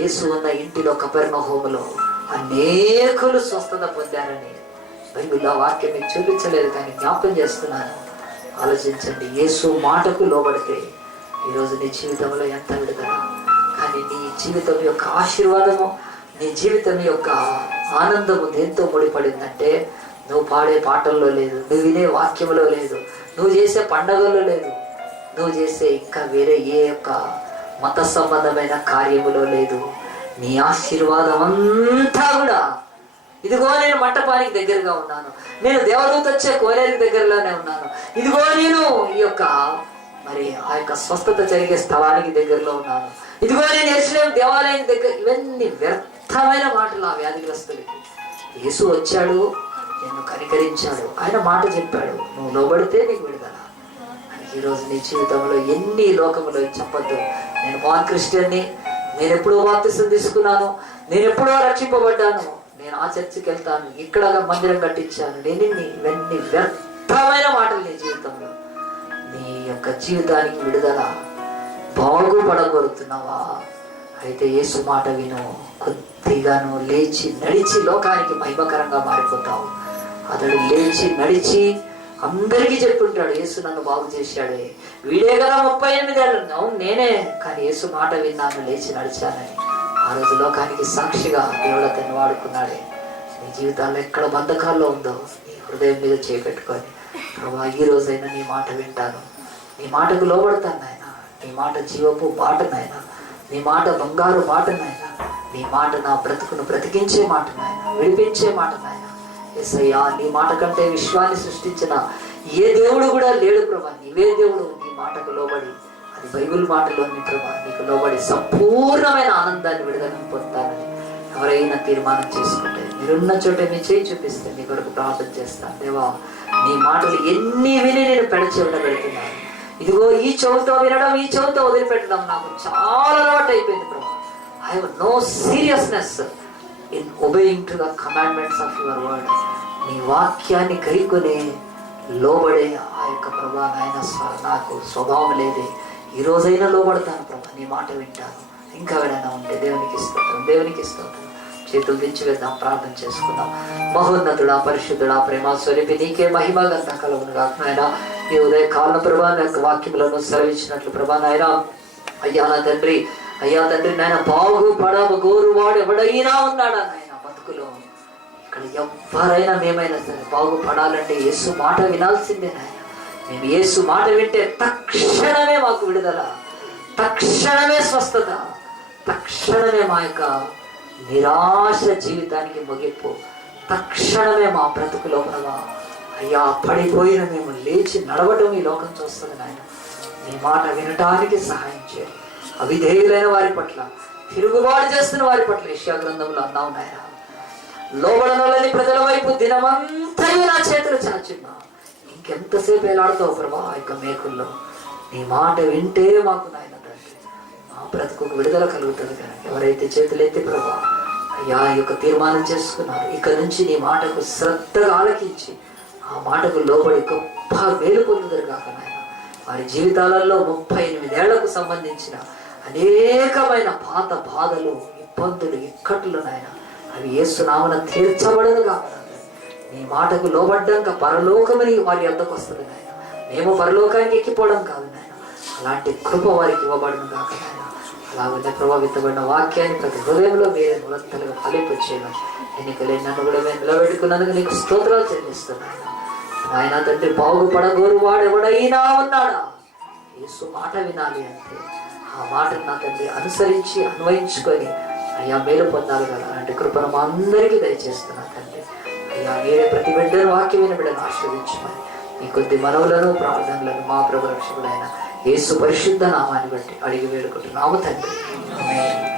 యేసు ఉన్న ఇంటిలో కపెర్నహూములో అనేకులు స్వస్థత పొందారని బైబిల్లో వాక్యం మీకు చూపించలేదు, కానీ జ్ఞాపకం చేస్తున్నాను. ఆలోచించండి, యేసు మాటకు లోబడితే ఈరోజు నీ జీవితంలో ఎంత విడుదల. కానీ నీ జీవితం యొక్క ఆశీర్వాదము, నీ జీవితం యొక్క ఆనందము దేంతో ముడిపడిందంటే నువ్వు పాడే పాటల్లో లేదు, నువ్వు వినే వాక్యంలో లేదు, నువ్వు చేసే పండగల్లో లేదు, నువ్వు చేసే ఇంకా వేరే ఏ యొక్క మత సంబంధమైన కార్యములో లేదు. నీ ఆశీర్వాదం అంతా కూడా ఇదిగో నేను మంటపానికి దగ్గరగా ఉన్నాను, నేను దేవదూత వచ్చే కోనేరుకి దగ్గరలోనే ఉన్నాను, ఇదిగో నేను ఈ యొక్క మరి ఆ యొక్క స్వస్థత జరిగే స్థలానికి దగ్గరలో ఉన్నాను, ఇదిగో నేను యెరూషలేము దేవాలయం దగ్గర. ఇవన్నీ వ్యర్థమైన మాటలు ఆ వ్యాధిగ్రస్తులకి. యేసు వచ్చాడు, నిన్ను కనికరించాడు, ఆయన మాట చెప్పాడు, నువ్వు లోబడితే నీకు విడుదల. ఈరోజు నీ జీవితంలో ఎన్ని లోకములో చెప్పొద్దు, నేను బాన్ క్రిస్టియన్ని, నేను ఎప్పుడో బాప్తిసం తీసుకున్నాను, నేను ఎప్పుడో రక్షింపబడ్డాను, నేను ఆ చర్చికి వెళ్తాను, ఇక్కడ మందిరం కట్టించాను, నేను ఇవన్నీ వ్యర్థమైన మాటలు నీ జీవితంలో. నీ యొక్క జీవితానికి విడుదల బాగుపడగోరుతున్నావా? అయితే యేసు మాట విను, కొద్దిగాను లేచి నడిచి లోకానికి మహిమకరంగా మారిపోతావు. అతడు లేచి నడిచి అందరికీ చెప్పుంటాడు, యేసు నన్ను బాగు చేశాడే, వీడే కదా 38 ఏళ్ళు, అవును నేనే, కానీ యేసు మాట విన్నాను, లేచి నడిచానని. ఆ రోజు లోకానికి సాక్షిగా దేవుడు అతన్ని వాడుకున్నాడే. నీ జీవితాల్లో ఎక్కడ బంధకాల్లో ఉందో నీ హృదయం మీద చేపెట్టుకొని, ప్రభా ఈ రోజైనా నీ మాట వింటాను, నీ మాటకు లోబడతాను నాయన, నీ మాట జీవపు బాట నాయన, నీ మాట బంగారు మాట నాయన, నీ మాట నా బ్రతుకును బ్రతికించే మాట నాయన, విడిపించే మాట నాయన. యేసయ్యా, నీ మాట కంటే విశ్వాన్ని సృష్టించిన ఏ దేవుడు కూడా లేడు ప్రభా, నీవే దేవుడు. నీ మాటకు లోబడి, అది బైబిల్ మాటలోని ప్రభా, నీకు లోబడి సంపూర్ణమైన ఆనందాన్ని విడుదలను పొందుతానని ఎవరైనా తీర్మానం చేసుకుంటే, మీరున్న చోటే మీ చేయి చూపిస్తే నీ కొరకు ప్రార్థన చేస్తాను. దేవా, నీ మాటలు ఎన్ని విని నేను పెడచెవిన పెడుతున్నాను. ఇదిగో ఈ చెవుతో వినడం, ఈ చెవుతో వదిలిపెట్టడం నాకు చాలా అలవాటు అయిపోయింది ప్రభా. I have no seriousness in obeying to the commandments of your word. నీ వాక్యాన్ని గైకొనే లోబడే ఆ యొక్క ప్రభా నాయన నాకు స్వభావం లేదే. ఈ రోజైనా లోబడతాను ప్రభా, నీ మాట వింటాను. ఇంకా ఎవరైనా ఉంటే దేవునికి ఇస్తాను, దేవునికి ఇస్తాను. చేతులు దించి వెళ్దాం, ప్రార్థన చేసుకుందాం. మహోన్నతుడా, పరిశుద్ధుడా, ప్రేమ స్వరూపి, నీకే మహిమ గంతా కలుగునుగా నాయన. ఈ ఉదయ కాలం ప్రభా నా యొక్క వాక్యములను సెలవిచ్చినట్లు ప్రభా నాయన, అయ్యా నా తండ్రి, అయ్యా తండ్రి నాయన, బాగుపడగోరువాడు ఎవడైనా ఉన్నాడా నాయన బతుకులో? ఇక్కడ ఎవరైనా మేమైనా సరే బాగుపడాలంటే యేసు మాట వినాల్సిందే నాయన. మేము యేసు మాట వింటే తక్షణమే మాకు విడుదల, తక్షణమే స్వస్థత, తక్షణమే మా యొక్క నిరాశ జీవితానికి ముగింపు, తక్షణమే మా బ్రతుకులో ప్రభా అయ్యా పడిపోయిన మేము లేచి నడవటం ఈ లోకం చూస్తుంది నాయన. నీ మాట వినటానికి సహాయం చేయాలి. అవిధేయులైన వారి పట్ల తిరుగుబాటు చేస్తున్న వారి పట్ల యెషయా గ్రంథంలో అన్నావు నాయన. లోబడనొల్లని ప్రజల వైపు దినమంతా నా చేతులు చాచున్నా. ఇంకెంతసేపు ఎలాడుతావు ప్రభా ఆ యొక్క మేకుల్లో? నీ మాట వింటే మాకు నాయన తండ్రి మా బ్రతుకు విడుదల కలుగుతుంది. కానీ ఎవరైతే చేతులు ఎత్తి ప్రభా అయ్యా ఈ యొక్క తీర్మానం చేసుకున్నారు, ఇక నుంచి నీ మాటకు శ్రద్ధగా ఆలకించి ఆ మాటకు లోబడి గొప్ప మేలు పొందుతారు కాక నాయన. వారి జీవితాలలో 38 ఏళ్లకు సంబంధించిన అనేకమైన పాత బాధలు, ఇబ్బందులు, ఇక్కట్లు నాయన అవి యేసు నామమున తీర్చబడను కాక నీ మాటకు లోబడ్డాక పరలోకమని వారి వద్దకు వస్తుంది నాయన. మేము పరలోకానికి ఎక్కిపోవడం కాదు నాయన, అలాంటి కృప వారికి ఇవ్వబడను కాక నాయన. అలాగే ప్రభావితమైన వాక్యాన్ని ప్రతి హృదయంలో మీరే ములంతలుగా ఫలింపచేయమని ఎన్నికలేని నన్ను కూడా మేము నిలబెట్టుకున్నందుకు నీకు స్తోత్రాలు చెల్లిస్తున్నాను ఆయన తండ్రి. బాగుపడగోరు వాడెవడైనా ఉన్నాడా? యేసు మాట వినాలి అంటే ఆ మాటను నా తండ్రి అనుసరించి అన్వయించుకొని అయ్యా మేలు పొందాలి కదా. అలాంటి కృపను మా అందరికీ దయచేస్తున్నా తండ్రి. అయ్యా మీరే ప్రతి బిడ్డను వాక్యమైన బిడ్డను ఆశీర్వదించమని ఈ కొద్ది మనవులను ప్రార్థనలను మా ప్రభు రక్షకుడైన యేసు పరిశుద్ధ నామాన్ని బట్టి అడిగి వేడుకుంటున్నాము తండ్రి. ఆమేన్.